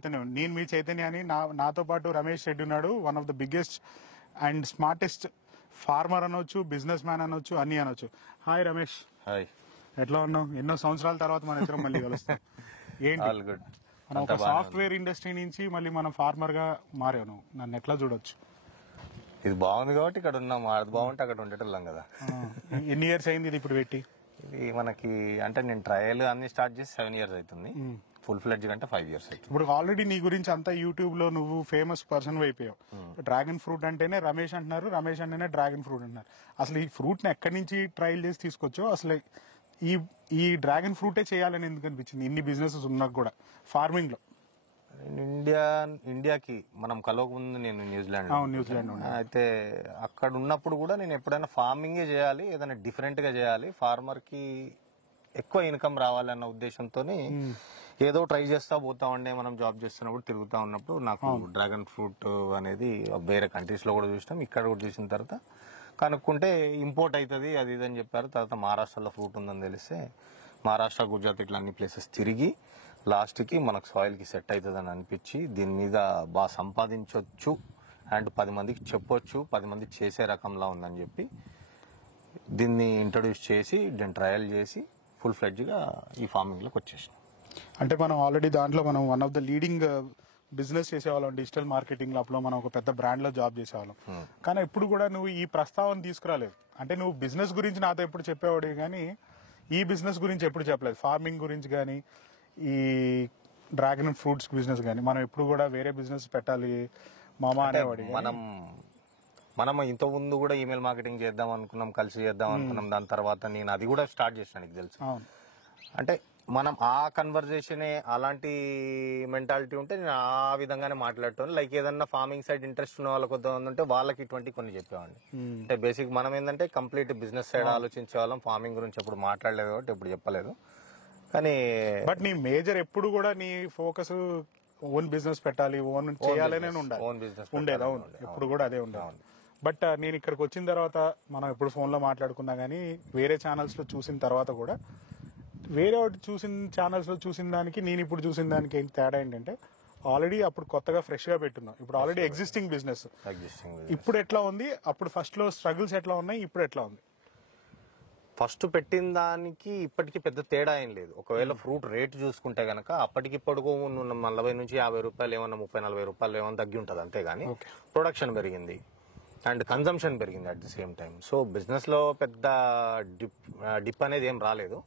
చైతన్యం. నేను మీ చైతన్య అని నాతో పాటు రమేష్ రెడ్డి ఉన్నాడు. One of the biggest and smartest farmer అనొచ్చు, బిజినెస్ మ్యాన్ అనొచ్చు, అన్ని అనొచ్చు. హాయ్ రమేష్. హాయ్. ఎట్లా ఉన్నావు? ఎన్నో సంవత్సరాల తర్వాత మన ఇద్దరం మళ్ళీ కలుస్తాం. ఏంటి మనం ఒక సాఫ్ట్వేర్ ఇండస్ట్రీ నుంచి మళ్ళీ మనం ఫార్మర్ గా మారాను. నన్ను ఎట్లా చూడొచ్చు? ఇది బాగుంది కాబట్టి ఇక్కడ ఉన్నాం. అది బాగుంటే అక్కడ ఉండేటోళ్ళం కదా. ఎన్ని ఇయర్స్ అయింది ఇది ఇప్పుడు పెట్టి? ఇది మనకి అంటే నేను ట్రయల్ అన్ని స్టార్ట్ చేసి 7 years అవుతుంది. ఫుల్ ఫ్లెడ్జ్ అంటే 5 years అవుతుంది. ఇప్పుడు ఆల్రెడీ నీ గురించి అంతా యూట్యూబ్ లో నువ్వు ఫేమస్ పర్సన్ అయిపోయావు. డ్రాగన్ ఫ్రూట్ అంటేనే రమేష్ అంటున్నారు, రమేష్ అంటేనే డ్రాగన్ ఫ్రూట్ అంటున్నారు. అసలు ఈ ఫ్రూట్ ని ఎక్కడి నుంచి ట్రయల్ చేసి తీసుకొచ్చో, అసలు ఈ డ్రాగన్ ఫ్రూటే చేయాలని ఎందుకు అనిపించింది ఇన్ని బిజినెసెస్ ఉన్నా కూడా ఫార్మింగ్ లో? ఇండియాకి మనం కలవక ముందు నేను న్యూజిలాండ్ అయితే అక్కడ ఉన్నప్పుడు కూడా నేను ఎప్పుడైనా ఫార్మింగే చేయాలి, ఏదైనా డిఫరెంట్ గా చేయాలి, ఫార్మర్ కి ఎక్కువ ఇన్కమ్ రావాలన్న ఉద్దేశంతో ఏదో ట్రై చేస్తా పోతా ఉండే. మనం జాబ్ చేస్తున్నప్పుడు తిరుగుతా ఉన్నప్పుడు నాకు డ్రాగన్ ఫ్రూట్ అనేది వేరే కంట్రీస్ లో కూడా చూసినాం, ఇక్కడ కూడా చూసిన తర్వాత కనుక్కుంటే ఇంపోర్ట్ అవుతుంది అది ఇదని చెప్పారు. తర్వాత మహారాష్ట్రలో ఫ్రూట్ ఉందని తెలిస్తే మహారాష్ట్ర, గుజరాత్ ఇట్లా అన్ని ప్లేసెస్ తిరిగి లాస్ట్ కి మనకు సాయిల్ కి సెట్ అవుతుందని అనిపించి దీని మీద బాగా సంపాదించవచ్చు అండ్ 10 మందికి చెప్పొచ్చు, 10 మంది చేసే రకంలా ఉందని చెప్పి దీన్ని ఇంట్రడ్యూస్ చేసి దీన్ని ట్రయల్ చేసి ఫుల్ ఫ్లెడ్జ్ గా ఈ ఫార్మింగ్ లోకి వచ్చేసాం. అంటే మనం ఆల్రెడీ దాంట్లో మనం one of the leading business చేసేవాళ్ళం. డిజిటల్ మార్కెటింగ్ లో మనం ఒక పెద్ద బ్రాండ్ లో జాబ్ చేసేవాళ్ళం. కానీ ఎప్పుడు కూడా నువ్వు ఈ ప్రస్తావన తీసుకురాలేదు. అంటే నువ్వు బిజినెస్ గురించి నాతో ఎప్పుడు చెప్పేవాడు కానీ ఈ బిజినెస్ గురించి ఎప్పుడు చెప్పలేదు. ఫార్మింగ్ గురించి కానీ ఈ డ్రాగన్ ఫ్రూట్స్ బిజినెస్ కానీ మనం ఎప్పుడు కూడా వేరే బిజినెస్ పెట్టాలి మామా అనేవాడు. మనం ఇంత ముందు కూడా ఈమెయిల్ మార్కెటింగ్ చేద్దాం అనుకున్నాం, కలిసి చేద్దాం అనుకున్నాం. దాని తర్వాత నేను అది కూడా స్టార్ట్ చేసిన, నీకు తెలుసు. అంటే మనం ఆ కన్వర్జేషనే అలాంటి మెంటాలిటీ ఉంటే నేను ఆ విధంగానే మాట్లాడతాను. లైక్ ఏదన్నా ఫార్మింగ్ సైడ్ ఇంట్రెస్ట్ ఉన్న వాళ్ళకి ఉంటే వాళ్ళకి ఇటువంటి కొన్ని చెప్పేవాడిని. అంటే బేసిక్ మనం ఏంటంటే కంప్లీట్ బిజినెస్ సైడ్ ఆలోచించే వాళ్ళం. ఫార్మింగ్ గురించి ఎప్పుడు మాట్లాడలేదు కాబట్టి ఎప్పుడు చెప్పలేదు. కానీ బట్ నీ మేజర్ ఎప్పుడు కూడా నీ ఫోకస్ ఓన్ బిజినెస్ పెట్టాలి, ఓన్ చేయాలనే ఉండాలి. ఓన్ బిజినెస్ ఉండేది. అవును, ఎప్పుడు కూడా అదే ఉండేది. బట్ నేను ఇక్కడికి వచ్చిన తర్వాత మనం ఎప్పుడు ఫోన్ లో మాట్లాడుకున్నా గానీ వేరే ఛానల్స్ లో చూసిన తర్వాత కూడా వేరే చూసిన ఛానల్స్ లో చూసిన దానికి నేను ఇప్పుడు చూసిన దానికి తేడా ఏంటంటే ఆల్రెడీ అప్పుడు కొత్తగా ఫ్రెష్ గా పెట్టున్నాం. ఇప్పుడు ఆల్రెడీ ఎగ్జిస్టింగ్ బిజినెస్. ఇప్పుడు ఎట్లా ఉంది, అప్పుడు ఫస్ట్ లో స్ట్రగుల్స్ ఎట్లా ఉన్నాయి, ఇప్పుడు ఎట్లా ఉంది? ఫస్ట్ పెట్టిన దానికి ఇప్పటికి పెద్ద తేడా ఏం లేదు. ఒకవేళ ఫ్రూట్ రేట్ చూసుకుంటే గనక అప్పటికిప్పటికో 40 నుంచి 50 రూపాయలు ఏమన్నా 30-40 రూపాయలు ఏమన్నా తగ్గి ఉంటుంది అంతేగాని ప్రొడక్షన్ పెరిగింది అండ్ కన్సంప్షన్ పెరిగింది at the same time. So business లో పెద్ద డిప్ అనేది ఏం రాలేదు.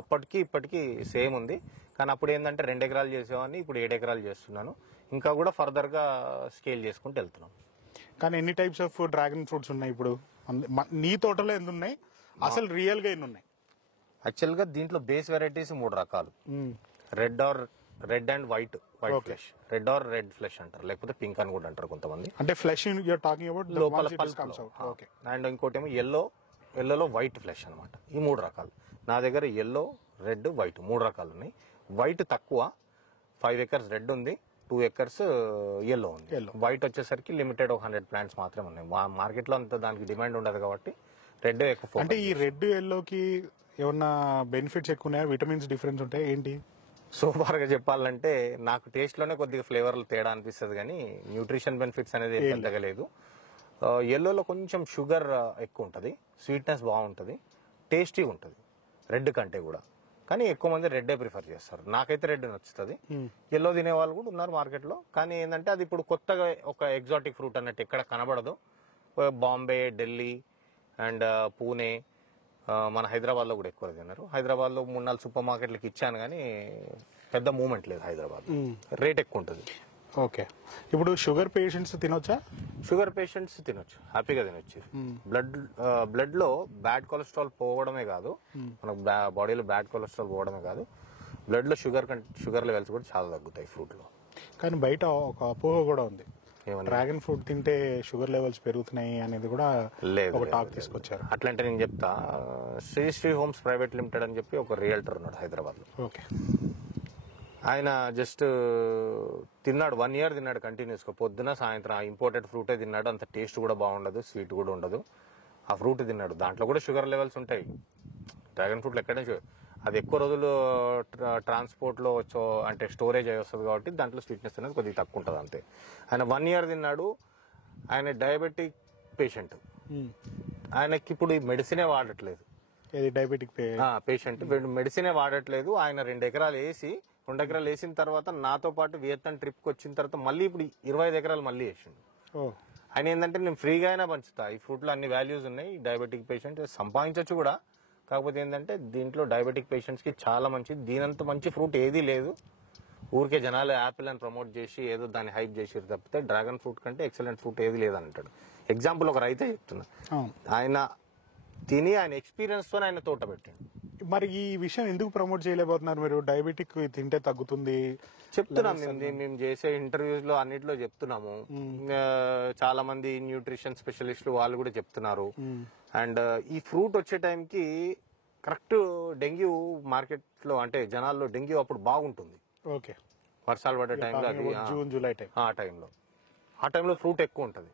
అప్పటికి ఇప్పటికి సేమ్ ఉంది. కానీ అప్పుడు ఏంటంటే 2 ఎకరాలు చేసేవాడిని, ఇప్పుడు 7 ఎకరాలు చేస్తున్నాను. ఇంకా కూడా ఫర్దర్ గా స్కేల్ చేసుకుంటూ వెళ్తున్నాం. కానీ ఎన్ని టైప్స్ ఆఫ్ డ్రాగన్ ఫ్రూట్స్ ఉన్నాయి ఇప్పుడు నీ తోటలో? ఎన్ని ఉన్నాయి అసలు రియల్ గా? ఎన్ని ఉన్నాయి యాక్చువల్ గా? దీంట్లో బేస్ వెరైటీస్ 3 రకాలు. Red and white flesh, red or red flesh అంటారు, లేకపోతే పింక్ అని కూడా అంటారు కొంతమంది. అంటే ఫ్లెష్ యూర్ టాకింగ్ అబౌట్ లోపల అండ్ ఇంకోటి ఏమో ఎల్లోలో వైట్ ఫ్లెష్ అనమాట. ఈ 3 రకాలు నా దగ్గర. ఎల్లో, రెడ్, వైట్ 3 రకాలు ఉన్నాయి. వైట్ తక్కువ, 5 acres రెడ్ ఉంది, 2 acres ఎల్లో ఉంది. వైట్ వచ్చేసరికి లిమిటెడ్ 100 plants మాత్రమే ఉన్నాయి. మార్కెట్ లో అంత దానికి డిమాండ్ ఉండదు కాబట్టి రెడ్ ఎక్కువ. అంటే ఈ రెడ్ ఎల్లోకి ఏమన్నా బెనిఫిట్స్ ఎక్కువ ఉన్నాయా? విటమిన్స్ డిఫరెన్స్ ఉంటాయి ఏంటి? సూపర్ గా చెప్పాలంటే నాకు టేస్ట్ లోనే కొద్దిగా ఫ్లేవర్ తేడా అనిపిస్తుంది కానీ న్యూట్రిషన్ బెనిఫిట్స్ అనేది పెద్దగా లేదు. ఎల్లోలో కొంచెం షుగర్ ఎక్కువ ఉంటుంది, స్వీట్నెస్ బాగుంటుంది, టేస్టీ ఉంటుంది రెడ్ కంటే కూడా. కానీ ఎక్కువ మంది రెడ్డే ప్రిఫర్ చేస్తారు. నాకైతే రెడ్ నచ్చుతుంది. ఎల్లో తినే వాళ్ళు కూడా ఉన్నారు మార్కెట్ లో. కానీ ఏంటంటే అది ఇప్పుడు కొత్తగా ఒక ఎగ్జాటిక్ ఫ్రూట్ అన్నట్టు ఎక్కడ కనబడదు. బాంబే, ఢిల్లీ అండ్ పూణే, మన హైదరాబాద్ లో కూడా ఎక్కువ తిన్నారు. హైదరాబాద్ లో 3-4 సూపర్ మార్కెట్లకి ఇచ్చాను కానీ పెద్ద మూవ్మెంట్ లేదు హైదరాబాద్. రేట్ ఎక్కువ ఉంటుంది. ఓకే. ఇప్పుడు షుగర్ పేషెంట్స్ తినొచ్చా? షుగర్ పేషెంట్స్ తినొచ్చు, హ్యాపీగా తినొచ్చు. బ్లడ్ లో బ్యాడ్ కొలెస్ట్రాల్ పోవడమే కాదు, మనకు బాడీలో బ్యాడ్ కొలెస్ట్రాల్ పోవడమే కాదు, బ్లడ్ లో షుగర్ లెవెల్స్ కూడా చాలా తగ్గుతాయి ఫ్రూట్ లో. కానీ బయట ఒక అపోహ కూడా ఉంది, డ్రాగన్ ఫ్రూట్ తింటే షుగర్ లెవెల్స్ పెరుగుతున్నాయి అనేది కూడా ఒక టాక్ తీసుకొచ్చారు. అట్లంటే నేను చెప్తా. శ్రీ హోమ్స్ ప్రైవేట్ లిమిటెడ్ అని చెప్పి ఒక రియల్టర్ ఉన్నాడు హైదరాబాద్ లో. ఓకే. ఆయన జస్ట్ తిన్నాడు, 1 year తిన్నాడు కంటిన్యూస్ గా, పొద్దున సాయంత్రం. ఆ ఇంపోర్టెడ్ ఫ్రూటే తిన్నాడు. అంత టేస్ట్ కూడా బాగుండదు, స్వీట్ కూడా ఉండదు. ఆ ఫ్రూట్ తిన్నాడు, దాంట్లో కూడా షుగర్ లెవెల్స్ ఉంటాయి. డ్రాగన్ ఫ్రూట్ ఎక్కడైనా అది ఎక్కువ రోజులు ట్రాన్స్పోర్ట్లో అంటే స్టోరేజ్ అయి వస్తుంది కాబట్టి దాంట్లో స్వీట్నెస్ అనేది కొద్దిగా తక్కువ ఉంటుంది అంతే. ఆయన 1 year తిన్నాడు, ఆయన డయాబెటిక్ పేషెంట్, ఆయనకి ఇప్పుడు ఈ మెడిసినే వాడట్లేదు. డయాబెటిక్ పేషెంట్ మెడిసినే వాడట్లేదు. ఆయన 2 ఎకరాలు వేసి 2 ఎకరాలు వేసిన తర్వాత నాతో పాటు వియత్నాం ట్రిప్కి వచ్చిన తర్వాత మళ్ళీ ఇప్పుడు 25 ఎకరాలు మళ్ళీ వేసిండు. ఆయన ఏంటంటే నేను ఫ్రీగా అయినా పంచుతా, ఈ ఫ్రూట్లో అన్ని వాల్యూస్ ఉన్నాయి, డయాబెటిక్ పేషెంట్ సంపాదించవచ్చు కూడా. కాకపోతే ఏంటంటే దీంట్లో డయాబెటిక్ పేషెంట్స్కి చాలా మంచిది. దీనంత మంచి ఫ్రూట్ ఏదీ లేదు. ఊరికే జనాలు యాపిల్ అని ప్రమోట్ చేసి ఏదో దాన్ని హైప్ చేసి తప్పితే డ్రాగన్ ఫ్రూట్ కంటే ఎక్సలెంట్ ఫ్రూట్ ఏది లేదని అంటాడు. ఎగ్జాంపుల్ ఒక రైతే చెప్తున్నా, ఆయన తిని ఆయన ఎక్స్పీరియన్స్ తో ఆయన తోట పెట్టాడు. మరి ఈ విషయం ఎందుకు ప్రమోట్ చేయలేకపోతున్నారు మీరు? డయాబెటిక్ తింటే తగ్గుతుంది చెప్తున్నాం, మేము చేసే ఇంటర్వ్యూస్ లో అన్నిట్లో చెప్తున్నాము. చాలా మంది న్యూట్రిషన్ స్పెషలిస్టులు వాళ్ళు కూడా చెప్తున్నారు. అండ్ ఈ ఫ్రూట్ వచ్చే టైంకి కరెక్ట్ డెంగ్యూ మార్కెట్ లో అంటే జనాల్లో డెంగ్యూ అప్పుడు బాగుంటుంది. ఓకే, వర్షాలు పడే టైంలో అది జూన్ జూలై టైం, ఆ టైంలో ఫ్రూట్ ఎక్కువ ఉంటుంది.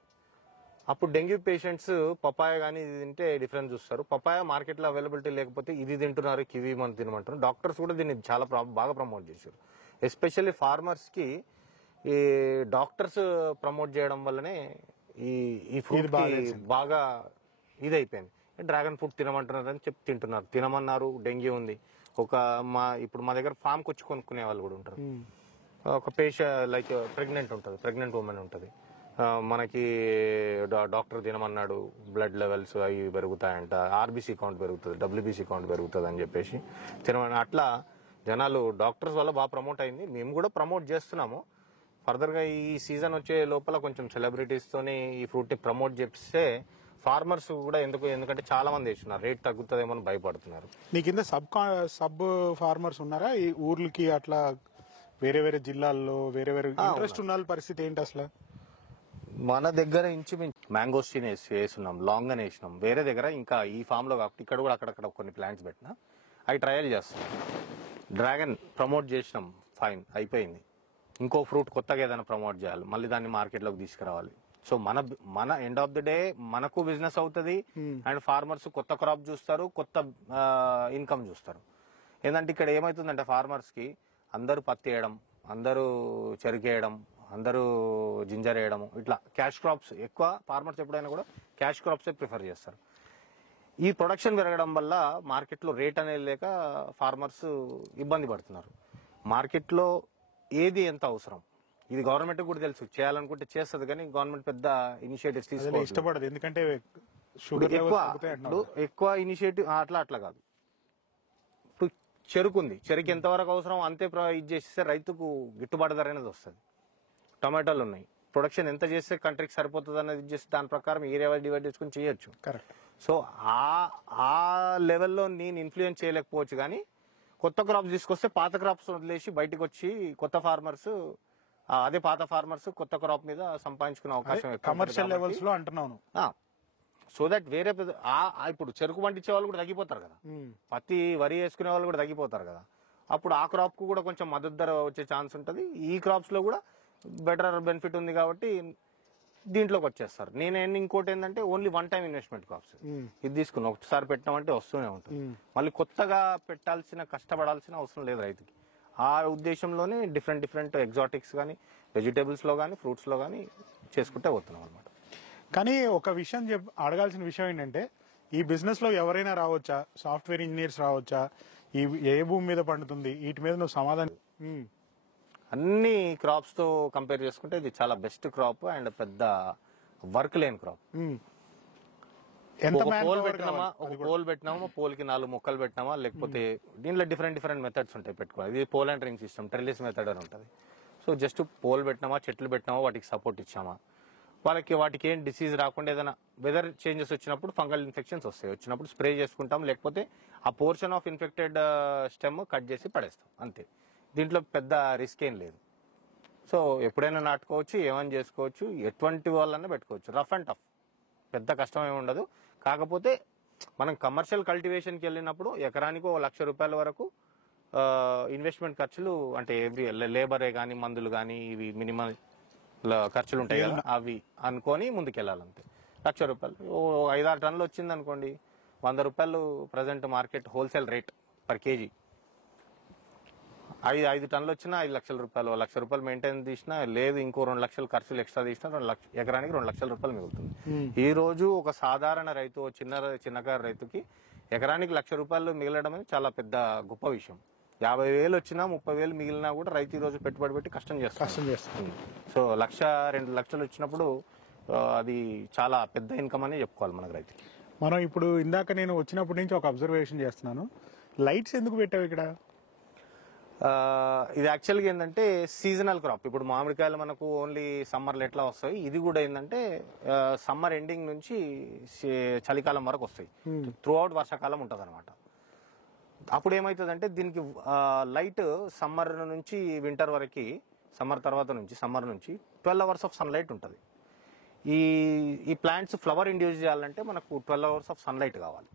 అప్పుడు డెంగ్యూ పేషెంట్స్ పపాయ కానీ ఇది తింటే డిఫరెన్స్ చూస్తారు. పపాయ మార్కెట్లో అవైలబిలిటీ లేకపోతే ఇది తింటున్నారు, కివీ మనం తినమంటారు. డాక్టర్స్ కూడా దీన్ని చాలా బాగా ప్రమోట్ చేశారు. ఎస్పెషల్లీ ఫార్మర్స్ కి ఈ డాక్టర్స్ ప్రమోట్ చేయడం వల్లనే ఈ ఫ్రూట్ బాగా ఇదైపోయింది. డ్రాగన్ ఫ్రూట్ తినమంటున్నారు అని చెప్పి తింటున్నారు, తినమన్నారు. డెంగ్యూ ఉంది. ఇప్పుడు మా దగ్గర ఫామ్కి వచ్చి కొనుక్కునే వాళ్ళు కూడా ఉంటారు. ఒక లైక్ ప్రెగ్నెంట్ ఉమెన్ ఉంటుంది, మనకి డాక్టర్ తినమన్నాడు, బ్లడ్ లెవెల్స్ అవి పెరుగుతాయంట, ఆర్బీసీ కౌంట్ పెరుగుతుంది, డబ్ల్యూబీసీ కౌంట్ పెరుగుతుంది అని చెప్పేసి తినమని అట్లా జనాలు డాక్టర్స్ వల్ల బాగా ప్రమోట్ అయింది. మేము కూడా ప్రమోట్ చేస్తున్నాము. ఫర్దర్గా ఈ సీజన్ వచ్చే లోపల కొంచెం సెలబ్రిటీస్తోని ఈ ఫ్రూట్ని ప్రమోట్ చేస్తే ఫార్మర్స్ కూడా ఎందుకంటే చాలా మంది వేస్తున్నారు, రేట్ తగ్గుతుందేమో అని భయపడుతున్నారు. మీ కింద సబ్ ఫార్మర్స్ ఉన్నారా ఈ ఊర్లకి? అట్లా వేరే వేరే జిల్లాల్లో వేరే ఇంట్రెస్ట్ ఉన్న పరిస్థితి ఏంటి అసలు? మన దగ్గర ఇంచుమించు మ్యాంగోస్టీన్ వేస్తున్నాం, లాంగ్ అని వేసినాం. వేరే దగ్గర ఇంకా ఈ ఫామ్ లో కాకుండా ఇక్కడ కూడా అక్కడక్కడ కొన్ని ప్లాంట్స్ పెట్టినా అవి ట్రయల్ చేస్తాం. డ్రాగన్ ప్రమోట్ చేసినాం, ఫైన్ అయిపోయింది. ఇంకో ఫ్రూట్ కొత్తగా ఏదైనా ప్రమోట్ చేయాలి, మళ్ళీ దాన్ని మార్కెట్లోకి తీసుకురావాలి. సో మన ఎండ్ ఆఫ్ ది డే మనకు బిజినెస్ అవుతుంది అండ్ ఫార్మర్స్ కొత్త క్రాప్ చూస్తారు, కొత్త ఇన్కమ్ చూస్తారు. ఏంటంటే ఇక్కడ ఏమవుతుందంటే ఫార్మర్స్ కి అందరూ పత్తి వేయడం, అందరూ చెరుకేయడం, అందరూ జింజర్ వేయడం, ఇట్లా క్యాష్ క్రాప్స్ ఎక్కువ. ఫార్మర్స్ ఎప్పుడైనా కూడా క్యాష్ క్రాప్సే ప్రిఫర్ చేస్తారు. ఈ ప్రొడక్షన్ పెరగడం వల్ల మార్కెట్లో రేట్ అనేది లేక ఫార్మర్స్ ఇబ్బంది పడుతున్నారు. మార్కెట్లో ఏది ఎంత అవసరం ఇది గవర్నమెంట్ కూడా తెలుసు, చేయాలనుకుంటే చేస్తుంది, కానీ గవర్నమెంట్ పెద్ద ఇనిషియేటివ్స్ తీసుకోవాలి, ఇష్టపడదు. ఎందుకంటే ఎక్కువ ఇనిషియేటివ్ అట్లా కాదు. ఇప్పుడు చెరుకు ఎంతవరకు అవసరం అంతే ఇది చేస్తే రైతుకు గిట్టుబాటు ధర అనేది వస్తుంది. టమాటాలు ఉన్నాయి, ప్రొడక్షన్ ఎంత చేస్తే కంట్రీకి సరిపోతుంది అనేది చేస్తే దాని ప్రకారం ఏరియా డివైడ్ చేసుకుని చేయొచ్చు. కరెక్ట్. సో ఆ లెవెల్లో నేను ఇన్ఫ్లుయెన్స్ చేయలేకపోవచ్చు, కానీ కొత్త క్రాప్స్ తీసుకొస్తే పాత క్రాప్స్ వదిలేసి బయటకు వచ్చి కొత్త ఫార్మర్స్ అదే పాత ఫార్మర్స్ కొత్త క్రాప్ మీద సంపాదించుకునే అవకాశం కమర్షియల్ లెవెల్స్ లో అంటున్నాను. సో దట్ వేరే ఇప్పుడు చెరుకు పండించే వాళ్ళు కూడా తగ్గిపోతారు కదా, పత్తి వరి వేసుకునే వాళ్ళు కూడా తగ్గిపోతారు కదా. అప్పుడు ఆ క్రాప్ కు కూడా కొంచెం మద్దతు ధర వచ్చే ఛాన్స్ ఉంటుంది. ఈ క్రాప్స్ లో కూడా బెటర్ బెనిఫిట్ ఉంది కాబట్టి దీంట్లోకి వచ్చేస్తారు. ఇంకోటి ఏంటంటే only one time investment crops. ఇది తీసుకుని ఒకసారి పెట్టినామంటే వస్తూనే ఉంటుంది, మళ్ళీ కొత్తగా కష్టపడాల్సిన అవసరం లేదు రైతుకి. ఆ ఉద్దేశంలోనే డిఫరెంట్ ఎగ్జాటిక్స్ కానీ వెజిటేబుల్స్ లో కానీ ఫ్రూట్స్ లో కానీ చేసుకుంటే పోతున్నాం అనమాట. కానీ ఒక విషయం అడగాల్సిన విషయం ఏంటంటే ఈ బిజినెస్ లో ఎవరైనా రావచ్చా? సాఫ్ట్వేర్ ఇంజనీర్స్ రావచ్చా? ఏ భూమి మీద పండుతుంది? వీటి మీద నువ్వు సమాధానం. అన్ని క్రాప్స్ తో కంపేర్ చేసుకుంటే ఇది చాలా బెస్ట్ క్రాప్ అండ్ పెద్ద వర్క్ లేని క్రాప్. పోల్ పెట్టినామా, పోల్ కి 4 మొక్కలు పెట్టినామా, లేకపోతే దీంట్లో డిఫరెంట్ మెథడ్స్ ఉంటాయి పెట్టుకోవాలి. ఇది pole and ring system, trellis method అని ఉంటుంది. సో జస్ట్ పోల్ పెట్టినామా, చెట్లు పెట్టినామా, వాటికి సపోర్ట్ ఇచ్చామా, వాటికి ఏం డిసీజ్ రాకుండా ఏదైనా వెదర్ చేంజెస్ వచ్చినప్పుడు ఫంగల్ ఇన్ఫెక్షన్స్ వచ్చినప్పుడు స్ప్రే చేసుకుంటాం, లేకపోతే ఆ portion of infected stem cut చేసి పడేస్తాం, అంతే. దీంట్లో పెద్ద రిస్క్ ఏం లేదు. సో ఎప్పుడైనా నాటుకోవచ్చు, ఏమైనా చేసుకోవచ్చు, ఎటువంటి వాళ్ళన్నా పెట్టుకోవచ్చు. రఫ్ అండ్ టఫ్, పెద్ద కష్టం ఏమి ఉండదు. కాకపోతే మనం కమర్షియల్ కల్టివేషన్కి వెళ్ళినప్పుడు ఎకరానికి 1 లక్ష రూపాయల వరకు ఇన్వెస్ట్మెంట్ ఖర్చులు, అంటే లేబరే కానీ మందులు కానీ ఇవి మినిమం ఖర్చులు ఉంటాయి కదా, అవి అనుకొని ముందుకెళ్ళాలంతే. 1 లక్ష రూపాయలు 5-6 టన్నులు వచ్చింది అనుకోండి, 100 రూపాయలు present market wholesale rate per KG. 5 టన్నులు వచ్చినా 5 లక్షల రూపాయలు, 1 లక్ష రూపాయలు మెయింటైన్ తీసినా లేదు, ఇంకో 2 లక్షలు ఖర్చులు ఎక్స్ట్రా తీసినా ఎకరానికి 2 లక్షల రూపాయలు మిగులుతుంది. ఈ రోజు ఒక సాధారణ రైతు, చిన్నకారు రైతుకి ఎకరానికి 1 లక్ష రూపాయలు మిగలడం అనేది చాలా పెద్ద గొప్ప విషయం. 50,000 వచ్చినా 30,000 మిగిలినా కూడా రైతు ఈ రోజు పెట్టుబడి పెట్టి కష్టం చేస్తుంది. సో 1-2 లక్షలు వచ్చినప్పుడు అది చాలా పెద్ద ఇన్కమ్ అని చెప్పుకోవాలి మనకు రైతుకి. మనం ఇప్పుడు ఇందాక నేను వచ్చినప్పటి నుంచి ఒక అబ్జర్వేషన్ చేస్తున్నాను, లైట్స్ ఎందుకు పెట్టావు ఇక్కడ? ఇది యాక్చువల్గా ఏంటంటే సీజనల్ క్రాప్. ఇప్పుడు మామిడికాయలు మనకు ఓన్లీ సమ్మర్లో ఎట్లా వస్తాయి, ఇది కూడా ఏంటంటే సమ్మర్ ఎండింగ్ నుంచి చలికాలం వరకు వస్తాయి. త్రూ అవుట్ వర్షాకాలం ఉంటుంది అనమాట. అప్పుడు ఏమవుతుందంటే దీనికి లైట్ సమ్మర్ నుంచి వింటర్ వరకు, సమ్మర్ తర్వాత నుంచి సమ్మర్ నుంచి 12 అవర్స్ ఆఫ్ సన్లైట్ ఉంటుంది. ఈ ప్లాంట్స్ ఫ్లవర్ ఇండ్యూస్ చేయాలంటే మనకు 12 అవర్స్ ఆఫ్ సన్లైట్ కావాలి,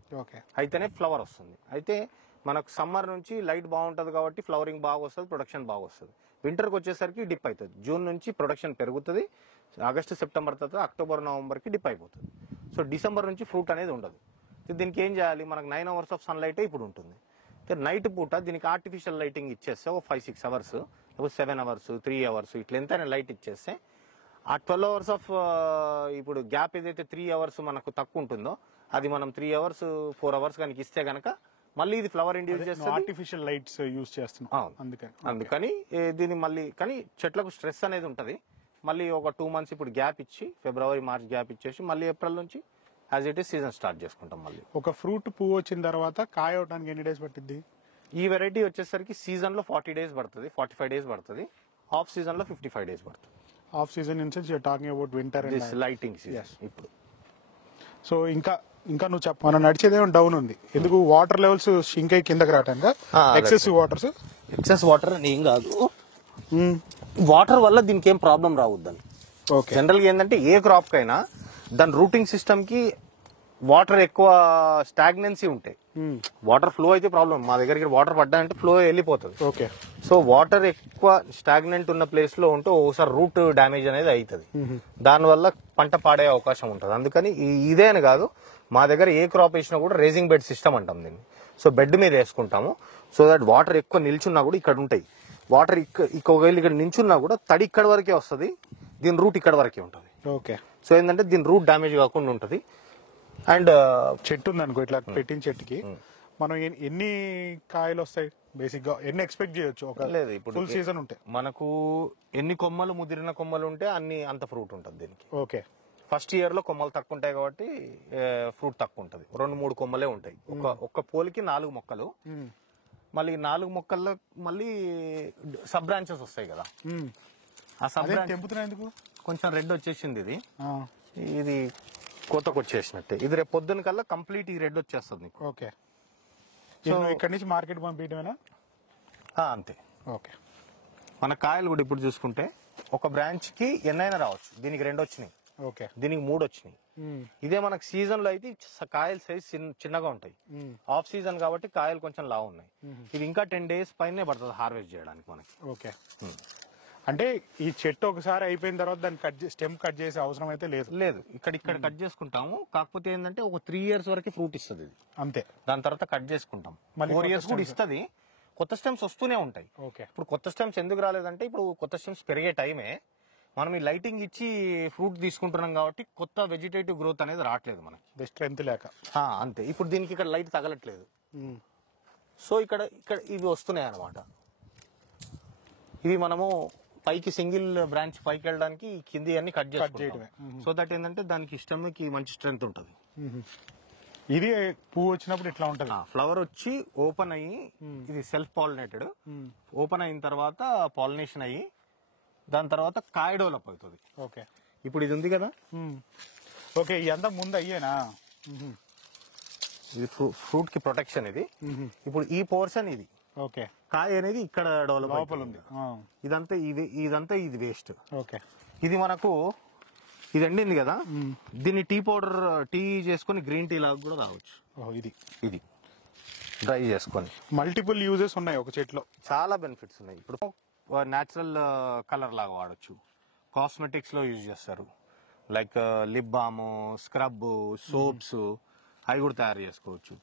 అయితేనే ఫ్లవర్ వస్తుంది. అయితే మనకు సమ్మర్ నుంచి లైట్ బాగుంటుంది కాబట్టి ఫ్లవరింగ్ బాగా వస్తుంది, ప్రొడక్షన్ బాగా వస్తుంది. వింటర్కి వచ్చేసరికి డిప్ అవుతుంది. జూన్ నుంచి ప్రొడక్షన్ పెరుగుతుంది, ఆగస్టు సెప్టెంబర్ తర్వాత అక్టోబర్ నవంబర్కి డిప్ అయిపోతుంది. సో డిసెంబర్ నుంచి ఫ్రూట్ అనేది ఉండదు. దీనికి ఏం చేయాలి, మనకు 9 అవర్స్ ఆఫ్ సన్లైట్ ఇప్పుడు ఉంటుంది. నైట్ పూట దీనికి ఆర్టిఫిషియల్ లైటింగ్ ఇచ్చేస్తే ఒక 5-6 అవర్స్, 7 అవర్స్, 3 అవర్స్ ఇట్లా ఎంతైనా లైట్ ఇచ్చేస్తే ఆ 12 అవర్స్ ఆఫ్ ఇప్పుడు గ్యాప్ ఏదైతే 3 అవర్స్ మనకు తక్కువ ఉంటుందో అది మనం 3 అవర్స్ 4 అవర్స్ కనుక ఇస్తే గనక మళ్ళీ ఇది ఫ్లవర్ ఇండ్యూస్ చేస్తుంది. ఆర్టిఫిషియల్ లైట్స్ యూజ్ చేస్తున్నాం అందుకని దీన్ని మళ్ళీ, కానీ చెట్లకు స్ట్రెస్ అనేది ఉంటుంది. మళ్ళీ ఒక 2 మంత్స్ ఇప్పుడు గ్యాప్ ఇచ్చి ఫిబ్రవరి మార్చ్ గ్యాప్ ఇచ్చేసి మళ్ళీ ఏప్రిల్ నుంచి as it is season start చేసుకుంటాం. మళ్ళీ ఒక ఫ్రూట్ పువ్వు వచ్చిన తర్వాత కాయ అవడానికి ఎన్ని డేస్ పట్టింది? ఈ వెరైటీ వచ్చేసరికి సీజన్ లో 40 డేస్ పడుతుంది, 45 డేస్ పడుతుంది. ఆఫ్ సీజన్ లో 55 డేస్ పడుతుంది. Of season in sense you're talking about winter and lighting season ఇప్పుడు. సో ఇంకా నువ్వు చెప్ప, మనం నడిచేదేమో డౌన్ ఉంది, ఎందుకు వాటర్ లెవెల్స్ షింక్ అయ్యి కిందకి రావటానికి? ఎక్సెసివ్ వాటర్ అని ఏం కాదు, వాటర్ వల్ల దీనికి ఏం ప్రాబ్లం రావద్దని. జనరల్ గా ఏంటంటే ఏ క్రాప్ కైనా దాని రూటింగ్ సిస్టమ్ కి వాటర్ ఎక్కువ స్టాగ్నెన్సీ ఉంటాయి. వాటర్ ఫ్లో అయితే ప్రాబ్లం, మా దగ్గరికి వాటర్ పడ్డాయంటే ఫ్లో వెళ్ళిపోతుంది. ఓకే. సో వాటర్ ఎక్కువ స్టాగ్నెంట్ ఉన్న ప్లేస్ లో ఉంటే ఒకసారి రూట్ డ్యామేజ్ అనేది అవుతుంది, దానివల్ల పంట పాడే అవకాశం ఉంటుంది. అందుకని ఇదే అని కాదు, మా దగ్గర ఏ క్రాప్ వేసినా కూడా రేజింగ్ బెడ్ సిస్టమ్ అంటాం దీన్ని. సో బెడ్ మీద వేసుకుంటాము, సో దట్ వాటర్ ఎక్కువ నిల్చున్నా కూడా ఇక్కడ ఉంటాయి. వాటర్ ఒకవేళ ఇక్కడ నిల్చున్నా కూడా తడి ఇక్కడ వరకే వస్తుంది, దీని రూట్ ఇక్కడ వరకే ఉంటుంది. ఓకే. సో ఏంటంటే దీని రూట్ డ్యామేజ్ కాకుండా ఉంటుంది. అండ్ చెట్టు ఉంది అనుకో, ఇట్లా పెట్టిన చెట్టుకి మనం ఎన్ని కాయలు వస్తాయి బేసిక్ గా, ఎన్ని ఎక్స్పెక్ట్ చేయొచ్చు? ఒక లేదు, ఇప్పుడు ఫుల్ సీజన్ ఉంటే మనకు ఎన్ని కొమ్మలు, ముదిరిన కొమ్మలు ఉంటే అంత ఫ్రూట్ ఉంటుంది దీనికి. ఓకే. ఫస్ట్ ఇయర్ లో కొమ్మలు తక్కువ ఉంటాయి కాబట్టి ఫ్రూట్ తక్కువ ఉంటుంది, 2-3 కొమ్మలే ఉంటాయి. ఒక్క పోలికి 4 మొక్కలు, మళ్ళీ 4 మొక్కల్లో మళ్ళీ సబ్ బ్రాంచెస్ వస్తాయి కదా. ఆ సబ్ బ్రాంచ్ తెంపుతున్నా ఎందుకు? కొంచెం రెడ్ వచ్చేసింది, ఇది కోతకు వచ్చేసినట్టే. ఇది రేపు పొద్దున కల్లా కంప్లీట్ ఈ రెడ్ వచ్చేస్తుంది నీకు. ఓకే. సో ఇక్కడ నుంచి మార్కెట్ పంపించడమేనా? అంతే. ఓకే. మన కాయలు కూడా ఇప్పుడు చూసుకుంటే ఒక బ్రాంచ్ కి ఎన్నైనా రావచ్చు. దీనికి 2 వచ్చినాయి, ఓకే, దీనికి 3 వచ్చినాయి. ఇదే మనకు సీజన్ లో అయితే కాయల సైజ్ చిన్నగా ఉంటాయి, ఆఫ్ సీజన్ కాబట్టి కాయలు కొంచెం లావు ఉన్నాయి. ఇది ఇంకా 10 డేస్ పైనే పడుతుంది హార్వెస్ట్ చేయడానికి మనకి. ఓకే. అంటే ఈ చెట్టు ఒకసారి అయిపోయిన తర్వాత దాన్ని స్టెమ్ కట్ చేసే అవసరం అయితే లేదు. ఇక్కడ కట్ చేసుకుంటాము. కాకపోతే ఏంటంటే ఒక 3 ఇయర్స్ వరకు ఫ్రూట్ ఇస్తుంది ఇది, అంతే. దాని తర్వాత కట్ చేసుకుంటాం. 4 ఇయర్స్ కూడా ఇస్తుంది. కొత్త స్టెమ్స్ వస్తూనే ఉంటాయి. ఓకే. ఇప్పుడు కొత్త స్టెమ్స్ ఎందుకు రాలేదంటే ఇప్పుడు కొత్త స్టెమ్స్ పెరిగే టైమే, మనం ఈ లైటింగ్ ఇచ్చి ఫ్రూట్ తీసుకుంటున్నాం కాబట్టి కొత్త వెజిటేటివ్ గ్రోత్ అనేది రావట్లేదు మనకి, స్ట్రెంత్ లేక. అంతే. ఇప్పుడు దీనికి ఇక్కడ లైట్ తగలట్లేదు, సో ఇక్కడ ఇవి వస్తున్నాయి అన్నమాట. ఇవి మనము పైకి సింగిల్ బ్రాంచ్ పైకి వెళ్ళడానికి కింది అన్ని కట్ చేయడమే. సో దట్ ఏంటంటే దానికి స్టెమ్కి మంచి స్ట్రెంత్ ఉంటుంది. ఇది పువ్వు వచ్చినప్పుడు ఇట్లా ఉంటది. ఫ్లవర్ వచ్చి ఓపెన్ అయ్యి, ఇది సెల్ఫ్ పాలినేటెడ్, ఓపెన్ అయిన తర్వాత పాలినేషన్ అయ్యి దాని తర్వాత కాయ డెవలప్ అవుతుంది. ఓకే. ఇప్పుడు ఇది ఉంది కదా. ఓకే. ఇదంతా ముందు అయ్యేనా? ఇది ఫ్రూట్ కి ప్రొటెక్షన్. ఇది ఇప్పుడు ఈ పోర్షన్ ఇది. ఓకే. కాయ అనేది ఇక్కడ డెవలప్ లోపల ఉంది. ఇదంతా ఇది వేస్ట్. ఓకే. ఇది మనకు ఇది ఎండింది కదా, దీన్ని టీ చేసుకుని గ్రీన్ టీ లాగా కూడా తాగొచ్చు. ఇది డ్రై చేసుకొని. మల్టిపుల్ యూజెస్ ఉన్నాయి ఒక చెట్లో, చాలా బెనిఫిట్స్ ఉన్నాయి. ఇప్పుడు న్యాచురల్ కలర్ లాగా వాడచ్చు, కాస్మెటిక్స్ లో యూజ్ చేస్తారు, like lip balm, scrub, soaps, అవి కూడా తయారు చేసుకోవచ్చు.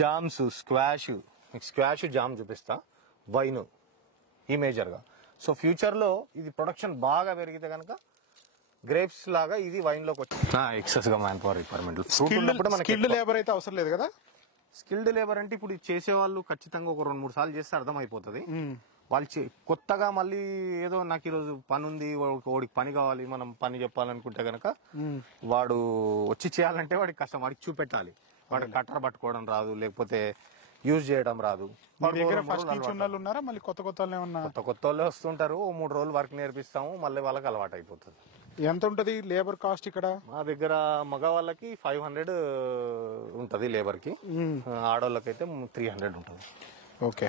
జామ్స్, స్క్వాష్, మీకు స్క్వాష్ జామ్ చూపిస్తా, వైన్ ఈ మేజర్గా. సో ఫ్యూచర్లో ఇది ప్రొడక్షన్ బాగా పెరిగితే కనుక గ్రేప్స్ లాగా ఇది వైన్ లోకి వచ్చి ఎక్సెస్ గా man power requirement. Skilled labour అయితే అవసరం లేదు కదా. స్కిల్డ్ లేబర్ అంటే ఇప్పుడు చేసే వాళ్ళు ఖచ్చితంగా ఒక 2-3 సార్లు చేస్తే అర్థమైపోతుంది. వాళ్ళు కొత్తగా మళ్ళీ ఏదో నాకు ఈరోజు పని ఉంది, వాడికి పని కావాలి, మనం పని చెప్పాలనుకుంటే గనక వాడు వచ్చి చేయాలంటే వాడికి కష్టం, వాడికి చూపెట్టాలి. వాడికి కట్టర్ పట్టుకోవడం రాదు, లేకపోతే యూజ్ చేయడం రాదు. ఉన్నారా మళ్ళీ కొత్త కొత్త వాళ్ళే వస్తుంటారు. 3 రోజులు వర్క్ నేర్పిస్తాము, మళ్ళీ వాళ్ళకి అలవాటు అయిపోతుంది. ఎంత ఉంటది లేబర్ కాస్ట్ ఇక్కడ? మా దగ్గర మగవాళ్ళకి 500 ఉంటది లేబర్ కి, ఆడవాళ్ళకైతే 300 ఉంటుంది. ఓకే.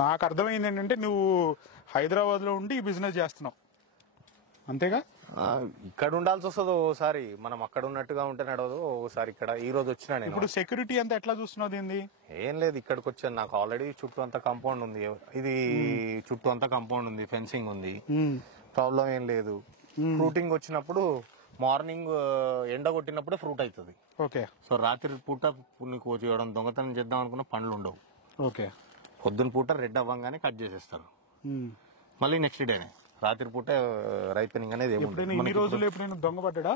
నాకు అర్థమైంది ఏంటంటే నువ్వు హైదరాబాద్ లో ఉండి ఈ బిజినెస్ చేస్తున్నావు అంతేగా? ఇక్కడ ఉండాల్సి వస్తుంది ఓసారి, మనం అక్కడ ఉన్నట్టుగా ఉంటే నడవదు. ఓసారి ఇక్కడ ఈ రోజు వచ్చినా నేను. ఇప్పుడు సెక్యూరిటీ అంతా ఎట్లా చూస్తున్నావు దీన్ని? ఏం లేదు, ఇక్కడికి వచ్చాను. నాకు ఆల్రెడీ చుట్టూ అంతా కాంపౌండ్ ఉంది, ఇది చుట్టూ అంతా కాంపౌండ్ ఉంది, ఫెన్సింగ్ ఉంది, ప్రాబ్లం ఏం లేదు. ఫ్రూటింగ్ వచ్చినప్పుడు మార్నింగ్ ఎండ కొట్టినప్పుడు ఫ్రూట్ అవుతుంది. ఓకే. సో రాత్రి పూట నీకు చేయడం దొంగతనం చేద్దాం అనుకున్న పండ్లు ఉండవు. ఓకే. పొద్దున పూట రెడ్ అవ్వగానే కట్ చేసేస్తారు, మళ్ళీ నెక్స్ట్ డేనే. రాత్రి పూట రైపెనింగ్ అనేది ఎన్ని రోజులు ఎప్పుడైనా దొంగ పడ్డా?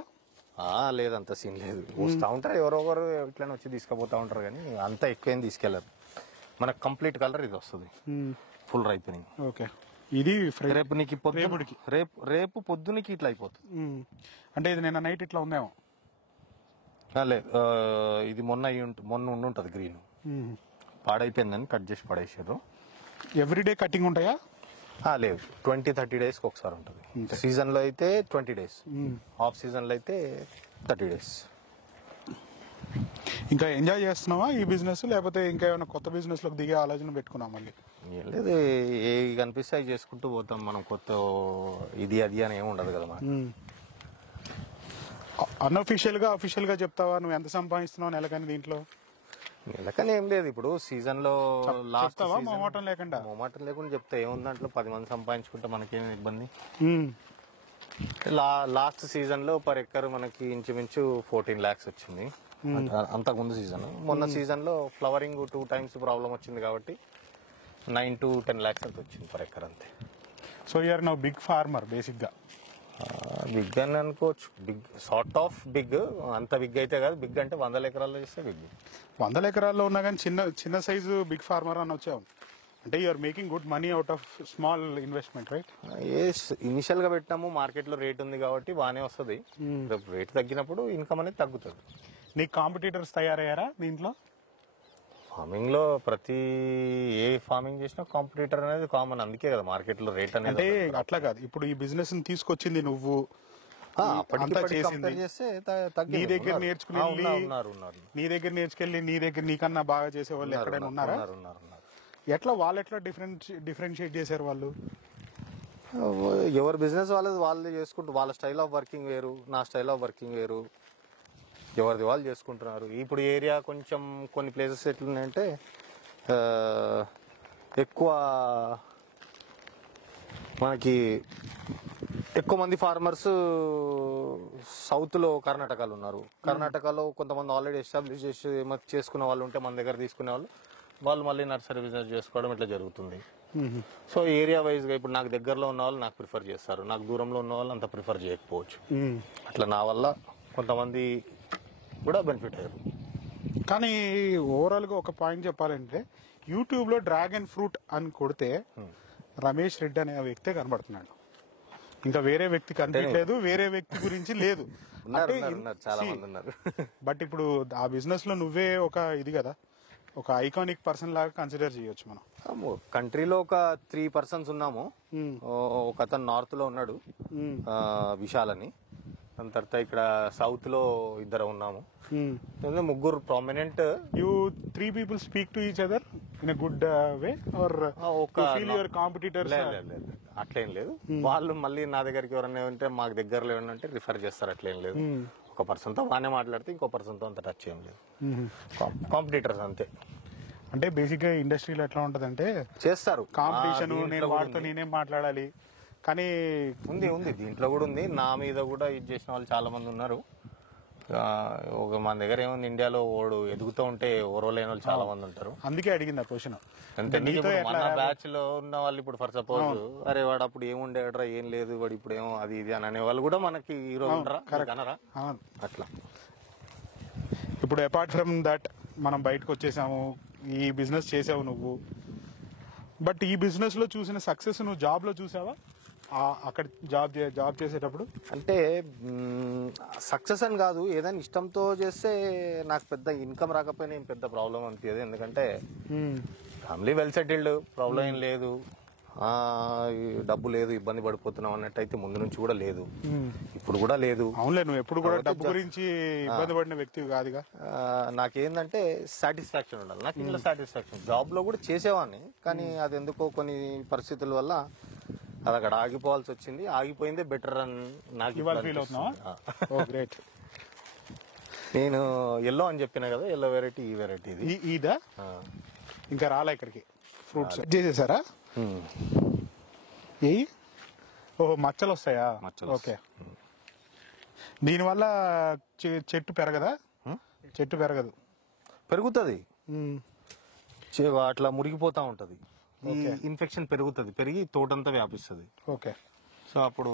లేదంత సీన్ లేదు. వస్తూ ఉంటారు ఎవరొకరు, ఇట్లా వచ్చి తీసుకుపోతా ఉంటారు, కానీ అంత ఎక్కువ ఏం తీసుకెళ్లరు. మనకు కంప్లీట్ కలర్ ఇది వస్తుంది, ఫుల్ రైపెనింగ్. ఓకే. ఇది రేపు నీకు రేపు పొద్దునకి ఇట్లా అయిపోతుంది. అంటే ఇది నిన్న నైట్ ఇట్లా ఉందేమో? లేదు, ఇది మొన్న ఉండుంటది గ్రీన్, పాడైపోయిందని కట్ చేసి పడేసారు. ఎవ్రీడే కటింగ్ ఉంటాయా? లేదు, 20-30 days ఒకసారి ఉంటుంది. సీజన్ లో అయితే 20 days, ఆఫ్ సీజన్ లో అయితే 30 days. ఇంకా ఎంజాయ్ చేస్తున్నావా ఈ బిజినెస్, లేకపోతే ఇంకా ఏమైనా కొత్త బిజినెస్ లోకి దిగే ఆలోచన పెట్టుకున్నాం మళ్ళీ? ఏం లేదు, ఏ కనిపిస్తే అవి చేసుకుంటూ పోతాం మనం. కొత్త ఇది అది అని ఏమి ఉండదు కదా మనకి. అఫీషియల్ గా చెప్తావా నువ్వు ఎంత సంపాదిస్తున్నావు నెలకని దీంట్లో? నెలకని ఏం లేదు, ఇప్పుడు సీజన్ లో లాస్ట్ మొమాటం లేకుండా చెప్తే ఏముంది దాంట్లో. 10 మంది సంపాదించుకుంటే మనకేం ఇబ్బంది. లాస్ట్ సీజన్ లో పర్ ఎక్కర్ మనకి ఇంచుమించు 14 lakhs వచ్చింది. అంతకుముందు సీజన్, మొన్న సీజన్ లో ఫ్లవరింగ్ 2 times ప్రాబ్లం వచ్చింది కాబట్టి 9 to 10 lakhs అంత వచ్చింది పర్ ఎక్కర్ అంతే. So you are now big farmer basic గా? బిగ్ అని అనుకోవచ్చు, బిగ్ సార్ట్ ఆఫ్ బిగ్. అంత బిగ్ అయితే కాదు, బిగ్ అంటే 100 ఎకరాల్లో చేస్తే బిగ్. 100 ఎకరాల్లో ఉన్నా కానీ చిన్న సైజు బిగ్ ఫార్మర్ అని వచ్చావు అంటే you are making good money out of small investment, right? Initial గా పెట్టినాము, మార్కెట్ లో రేట్ ఉంది కాబట్టి బాగానే వస్తుంది. రేట్ తగ్గినప్పుడు ఇన్కమ్ అనేది తగ్గుతుంది. నీకు కాంపిటీటర్స్ తయారయ్యారా దీంట్లో? ఫార్మింగ్ లో ఏ ఫార్మింగ్ చేసినా కాంపిటీటర్ అనేది కామన్, అందుకే కదా మార్కెట్ లో రేట్ అనేది. అంటే అట్లా కాదు, ఇప్పుడు ఈ బిజినెస్ తీసుకొచ్చింది నువ్వు, నీ దగ్గర నేర్చుకెళ్ళి నీకన్నా బాగా చేసే వాళ్ళు ఎక్కడైనా ఉన్నారా? ఎట్లా వాళ్ళు ఎట్లా డిఫరెన్షియేట్ చేశారు వాళ్ళు? ఎవరి బిజినెస్ వాళ్ళే చేసుకుంటూ, వాళ్ళ స్టైల్ ఆఫ్ వర్కింగ్ వేరు, నా స్టైల్ ఆఫ్ వర్కింగ్ వేరు, ఎవరిది వాళ్ళు చేసుకుంటున్నారు. ఇప్పుడు ఏరియా కొంచెం కొన్ని ప్లేసెస్ ఎట్లున్నాయంటే ఎక్కువ మనకి ఎక్కువ మంది ఫార్మర్స్ సౌత్ లో కర్ణాటకలో ఉన్నారు. కర్ణాటకలో కొంతమంది ఆల్రెడీ ఎస్టాబ్లిష్ చేసి చేసుకున్న వాళ్ళు ఉంటే మన దగ్గర తీసుకునే వాళ్ళు మళ్ళీ నర్సరీ బిజినెస్ చేసుకోవడం ఇట్లా జరుగుతుంది. సో ఏరియా వైజ్ గా ఇప్పుడు నాకు దగ్గరలో ఉన్న వాళ్ళు నాకు ప్రిఫర్ చేస్తారు, నాకు దూరంలో ఉన్న వాళ్ళు అంత ప్రిఫర్ చేయకపోవచ్చు. అట్లా నా వల్ల కొంతమంది కూడా బెనిఫిట్ అయ్యారు. కానీ ఓవరాల్ గా ఒక పాయింట్ చెప్పాలంటే, యూట్యూబ్ లో డ్రాగన్ ఫ్రూట్ అని కొడితే రమేష్ రెడ్డి అనే వ్యక్తే కనబడుతున్నాడు, ఇంకా వేరే వ్యక్తి కనిపించలేదు, వేరే వ్యక్తి గురించి లేదు. చాలా మంది ఉన్నారు. బట్ ఇప్పుడు ఆ బిజినెస్ లో నువ్వే ఒక ఇది కదా, ఒక ఐకానిక్ పర్సన్ లాగా కన్సిడర్ చేయొచ్చు మనం. కంట్రీలో ఒక 3 persons ఉన్నాము. ఒక అతను నార్త్ లో ఉన్నాడు, విశాల్ అని. దాని తర్వాత ఇక్కడ సౌత్ లో 2 ఉన్నాము, 3 prominent. You 3 people speak to each other in a good way or feel your competitors? అట్లేం లేదు. వాళ్ళు మళ్ళీ నా దగ్గరికి ఎవరైనా ఉంటే మాకు దగ్గరలో ఏమంటే రిఫర్ చేస్తారు, అట్లేం లేదు. ఒక పర్సన్ తో బాగానే మాట్లాడితే ఇంకో పర్సన్ తో అంత టచ్ ఏం లేదు. కాంపిటీటర్స్ అంతే. అంటే బేసిక్ గా ఇండస్ట్రీలో ఎట్లా ఉంటదంటే చేస్తారు కాంపిటీషన్, నేను వాడితో నేనేం మాట్లాడాలి. కానీ ఉంది దీంట్లో కూడా ఉంది, నా మీద కూడా ఇది చేసిన వాళ్ళు చాలా మంది ఉన్నారు. ఒక మన దగ్గర ఏముంది, ఇండియాలో ఓడు ఎదుగుతూ ఉంటే ఓరలేని వాళ్ళు చాలా మంది ఉంటారు. అందుకే అడిగింది ఆ క్వశ్చన్. అంటే మన బ్యాచ్ లో ఉన్న వాళ్ళు ఇప్పుడు ఫర్ సపోజ్ అరే వాడు అప్పుడు ఏముండేడ్రా ఏం లేదు వాడు ఇప్పుడు ఏమో అది ఇది అని అనే వాళ్ళు కూడా మనకి ఈ రోజు అనరా అట్లా. ఇప్పుడు అపార్ట్ ఫ్రమ్ దట్ మనం బయటకు వచ్చేసాము, ఈ బిజినెస్ చేసావు నువ్వు, బట్ ఈ బిజినెస్ లో చూసిన సక్సెస్ నువ్వు జాబ్ లో చూసావా? అక్కడ జాబ్ చేసేటప్పుడు అంటే సక్సెస్ అని కాదు, ఏదైనా ఇష్టంతో చేస్తే నాకు పెద్ద ఇన్కమ్ రాకపోయినా ఏం పెద్ద ప్రాబ్లం అనిపించదు. ఎందుకంటే ఫ్యామిలీ వెల్ సెటిల్డ్, ప్రాబ్లం ఏం లేదు, డబ్బు లేదు ఇబ్బంది పడిపోతున్నాం అన్నట్టయితే ముందు నుంచి కూడా లేదు, ఇప్పుడు కూడా లేదు. అవునులే, నువ్వు ఎప్పుడు కూడా డబ్బు గురించి ఇబ్బంది పడిన వ్యక్తి కాదుగా. నాకేందంటే సాటిస్ఫాక్షన్ ఉండాలి, నాకు ఇంట్లో సాటిస్ఫాక్షన్. జాబ్ లో కూడా చేసేవాడిని, కానీ అది ఎందుకో కొన్ని పరిస్థితుల వల్ల అది అక్కడ ఆగిపోవాల్సి వచ్చింది. ఆగిపోయిందే బెటర్ అని నాకు ఇవాళ ఫీల్ అవుతున్నావా? గ్రేట్. నేను ఎల్లో అని చెప్పిన కదా, ఎల్లో వెరైటీ ఈ వెరైటీ ఇది. ఇదా ఇంకా రాలే ఇక్కడికి. ఫ్రూట్స్ చేసేసారా? ఓహో, మచ్చలు వస్తాయా? ఓకే. దీనివల్ల చెట్టు పెరగదా? చెట్టు పెరగదు. పెరుగుతుంది, అట్లా మురిగిపోతా ఉంటది, ఇన్ఫెక్షన్ పెరుగుతుంది, పెరిగి తోటంతా వ్యాపిస్తుంది. ఓకే. సో అప్పుడు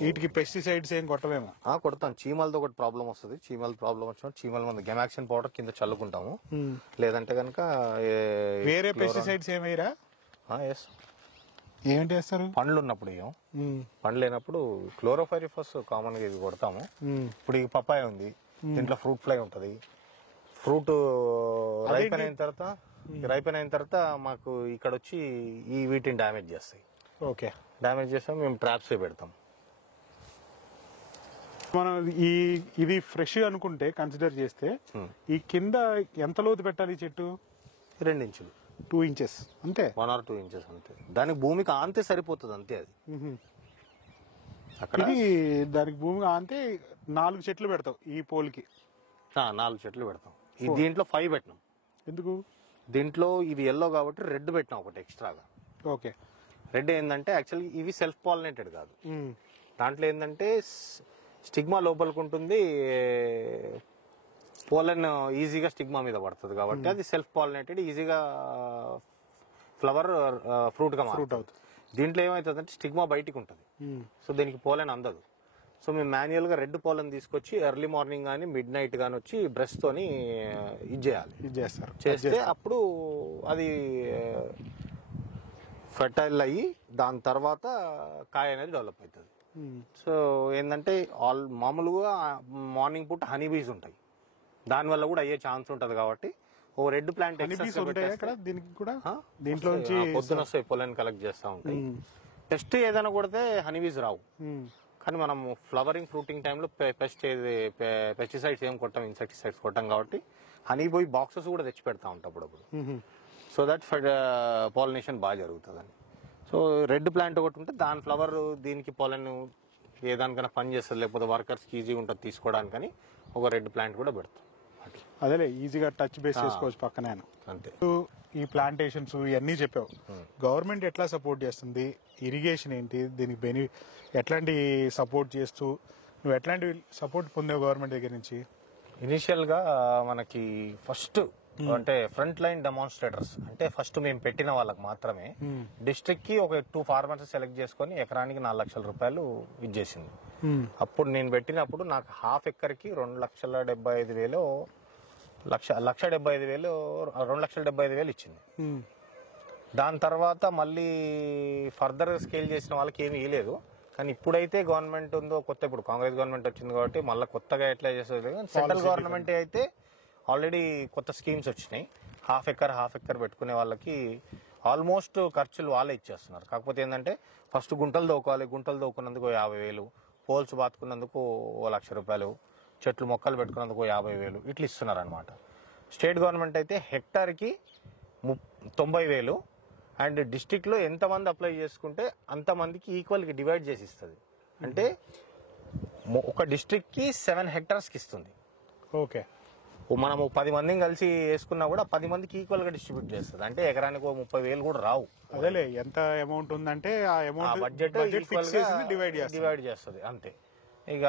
వీటికి పెస్టిసైడ్స్ ఏం కొట్టమేమో? కొడతాం. చీమలతో ఒకటి ప్రాబ్లం వస్తుంది, చీమల ప్రాబ్లం వచ్చినప్పుడు చీమల మంది గెమాక్సిన్ పౌడర్ కింద చల్లుకుంటాము. లేదంటే కనుక వేరే పెస్టిసైడ్స్ ఏమైరా? ఏమిటి వేస్తారు? పండ్లు ఉన్నప్పుడు ఏం, పండ్లు లేనప్పుడు క్లోరోఫైరిఫస్ కామన్ గా ఇది కొడతాము. ఇప్పుడు ఈ పప్పాయ ఉంది, దీంట్లో ఫ్రూట్ ఫ్లై ఉంటది. ఫ్రూట్ రైపెన్ అయిన తర్వాత మాకు ఇక్కడ వచ్చి ఈ వీటిని డ్యామేజ్ చేస్తాయి. ఓకే. డ్యామేజ్ చేస్తాం, మేము ట్రాప్స్ పెడతాం. మనం ఇది ఫ్రెష్ అనుకుంటే కన్సిడర్ చేస్తే ఈ కింద ఎంత లోతు పెట్టాలి ఈ చెట్టు? 2 ఇంచులు, 2 ఇంచెస్ అంతే, 1 or 2 ఇంచెస్ అంతే. దానికి భూమికి ఆంతే సరిపోతుంది అంతే. అది అక్కడ దానికి భూమికి ఆంతే 4 చెట్లు పెడతావు ఈ పోల్కి? 4 చెట్లు పెడతాం. దీంట్లో 5 పెట్టినాం. ఎందుకు? దీంట్లో ఇది ఎల్లో కాబట్టి రెడ్ పెట్టినాం ఒకటి ఎక్స్ట్రాగా. ఓకే. రెడ్ ఏంటంటే యాక్చువల్లీ ఇవి సెల్ఫ్ పాలినేటెడ్ కాదు, దాంట్లో ఏంటంటే స్టిగ్మా లోపలికి ఉంటుంది, పోలన్ ఈజీగా స్టిగ్మా మీద పడుతుంది కాబట్టి అది సెల్ఫ్ పాలినేటెడ్, ఈజీగా ఫ్లవర్ ఫ్రూట్ గా మారుతుంది. దీంట్లో ఏమవుతుందంటే స్టిగ్మా బయటికి ఉంటుంది, సో దీనికి పోలన్ అందదు. సో మేము మాన్యువల్ గా రెడ్ పోలన్ తీసుకొచ్చి ఎర్లీ మార్నింగ్ కానీ మిడ్ నైట్ కానీ వచ్చి బ్రష్ తోని ఇది చేయాలి. చేస్తే అప్పుడు అది ఫెర్టైల్ అయ్యి దాని తర్వాత కాయ అనేది డెవలప్ అవుతుంది. సో ఏంటంటే మామూలుగా మార్నింగ్ పూట హనీ బీస్ ఉంటాయి, దానివల్ల కూడా అయ్యే ఛాన్స్ ఉంటది కాబట్టి ఓ రెడ్ ప్లాంట్ దీంట్లో పొద్దున వస్తాయి, పొలం కలెక్ట్ చేస్తూ ఉంటాయి. పెస్ట్ ఏదైనా కొడితే హనీ బీస్ రావు, కానీ మనం ఫ్లవరింగ్ ఫ్రూటింగ్ టైంలో పెస్టిసైడ్స్ ఏం కొట్టాం, ఇన్సెక్టిసైడ్స్ కొట్టాం కాబట్టి హనీ పోయి బాక్సెస్ కూడా తెచ్చి పెడతా ఉంటాం అప్పుడప్పుడు. సో దట్ పాలినేషన్ బాగా జరుగుతుందని. సో రెడ్ ప్లాంట్ ఒకటి ఉంటే దాని ఫ్లవర్ దీనికి పాలన్ ఏ దానికైనా పని చేస్తుంది, లేకపోతే వర్కర్స్కి ఈజీగా ఉంటుంది తీసుకోవడానికని ఒక రెడ్ ప్లాంట్ కూడా పెడతాం. అదేలే, ఈజీగా టచ్ బేస్ చేసుకోవచ్చు పక్కనే. అంతే. ఈ ప్లాంటేషన్స్ ఇవన్నీ చెప్పావు, గవర్నమెంట్ ఎట్లా సపోర్ట్ చేస్తుంది? ఇరిగేషన్ ఏంటి దీనికి ఎట్లాంటి సపోర్ట్ చేస్తూ నువ్వు ఎట్లాంటి సపోర్ట్ పొందావు గవర్నమెంట్ దగ్గర నుంచి? ఇనిషియల్ గా మనకి ఫస్ట్ అంటే ఫ్రంట్ లైన్ డెమాన్స్ట్రేటర్స్ అంటే ఫస్ట్ మేము పెట్టిన వాళ్ళకి మాత్రమే డిస్ట్రిక్ట్ కి ఒక 2 ఫార్మర్స్ సెలెక్ట్ చేసుకుని ఎకరానికి 4 లక్షల రూపాయలు ఇచ్చేసింది. అప్పుడు నేను పెట్టినప్పుడు నాకు హాఫ్ ఎకర్కి 2,75,000 2,75,000 ఇచ్చింది. దాని తర్వాత మళ్ళీ ఫర్దర్ స్కేల్ చేసిన వాళ్ళకి ఏమీ ఇవ్వలేదు. కానీ ఇప్పుడైతే గవర్నమెంట్ ఉందో కొత్త, ఇప్పుడు కాంగ్రెస్ గవర్నమెంట్ వచ్చింది కాబట్టి మళ్ళీ కొత్తగా ఎట్లా చేస్తుంది, సెంట్రల్ గవర్నమెంట్ అయితే ఆల్రెడీ కొత్త స్కీమ్స్ వచ్చినాయి. హాఫ్ ఎకర్ పెట్టుకునే వాళ్ళకి ఆల్మోస్ట్ ఖర్చులు వాళ్ళే ఇచ్చేస్తున్నారు. కాకపోతే ఏంటంటే ఫస్ట్ గుంటలు దోకున్నందుకు 50,000, పోల్స్ బాతుకున్నందుకు 1,00,000 రూపాయలు, చెట్లు మొక్కలు పెట్టుకున్నందుకు 50,000 ఇట్లా ఇస్తున్నారు అనమాట. స్టేట్ గవర్నమెంట్ అయితే హెక్టార్కి 90,000 అండ్ డిస్టిక్ లో ఎంతమంది అప్లై చేసుకుంటే అంతమందికి ఈక్వల్గా డివైడ్ చేసి ఇస్తుంది. అంటే ఒక డిస్ట్రిక్ట్ కి 7 hectares కి ఇస్తుంది. ఓకే. మనము 10 మందిని కలిసి వేసుకున్నా కూడా 10 మందికి ఈక్వల్ గా డిస్ట్రిబ్యూట్ చేస్తుంది. అంటే ఎకరానికి 30,000 కూడా రావు. అదేలే, ఎంత అమౌంట్ ఉందంటే ఆ అమౌంట్ బడ్జెట్ డివైడ్ చేస్తుంది అంతే. ఇక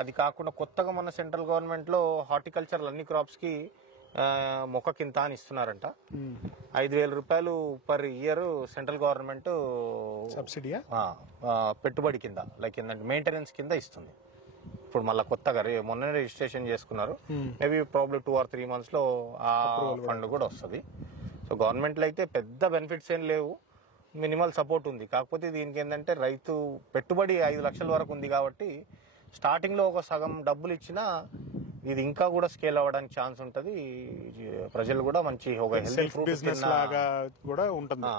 అది కాకుండా కొత్తగా మన సెంట్రల్ గవర్నమెంట్ లో హార్టికల్చర్ అన్ని క్రాప్స్ కి మొక్క కింద అని ఇస్తున్నారంట. 5,000 రూపాయలు పర్ ఇయర్ సెంట్రల్ గవర్నమెంట్ సబ్సిడీయా పెట్టుబడి కింద లైక్ ఏంటంటే మెయింటెనెన్స్ కింద ఇస్తుంది. ఇప్పుడు మళ్ళీ కొత్తగా మొన్న రిజిస్ట్రేషన్ చేసుకున్నారు. మేబీ ప్రాబ్లమ్ 2 or 3 months లో ఆ ఫండ్ కూడా వస్తుంది. సో గవర్నమెంట్ లో అయితే పెద్ద బెనిఫిట్స్ ఏం లేవు, మినిమల్ సపోర్ట్ ఉంది. కాకపోతే దీనికి ఏంటంటే రైతు పెట్టుబడి 5 లక్షల వరకు ఉంది కాబట్టి స్టార్టింగ్ లో ఒక సగం డబ్బులు ఇచ్చినా ఇది ఇంకా కూడా స్కేల్ అవ్వడానికి ఛాన్స్ ఉంటది. ప్రజలు కూడా మంచి ఒక హెల్తీ ఫ్రూట్ బిజినెస్ లాగా కూడా ఉంటుంది.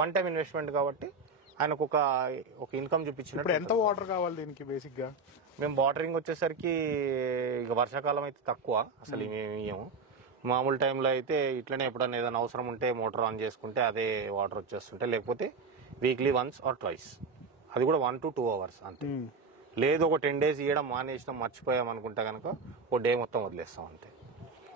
వన్ టైం ఇన్వెస్ట్మెంట్ కాబట్టి ఆయనకు ఒక ఇన్కమ్ చూపించినప్పుడు. ఇప్పుడు ఎంత వాటర్ కావాలి దీనికి బేసిక్ గా? మేము వాటరింగ్ వచ్చేసరికి ఇక వర్షాకాలం అయితే తక్కువ, అసలు మేము ఇయ్యము. మామూలు టైంలో అయితే ఇట్లనే ఎప్పుడన్నా ఏదైనా అవసరం ఉంటే మోటార్ ఆన్ చేసుకుంటే అదే వాటర్ వచ్చేస్తుంటే, లేకపోతే వీక్లీ వన్స్ ఆర్ ట్వైస్, అది కూడా 1 to 2 hours అంతే. లేదు ఒక 10 days ఇవ్వడం మానేసినాం మర్చిపోయాం అనుకుంటే కనుక ఒక డే మొత్తం వదిలేస్తాం అంతే.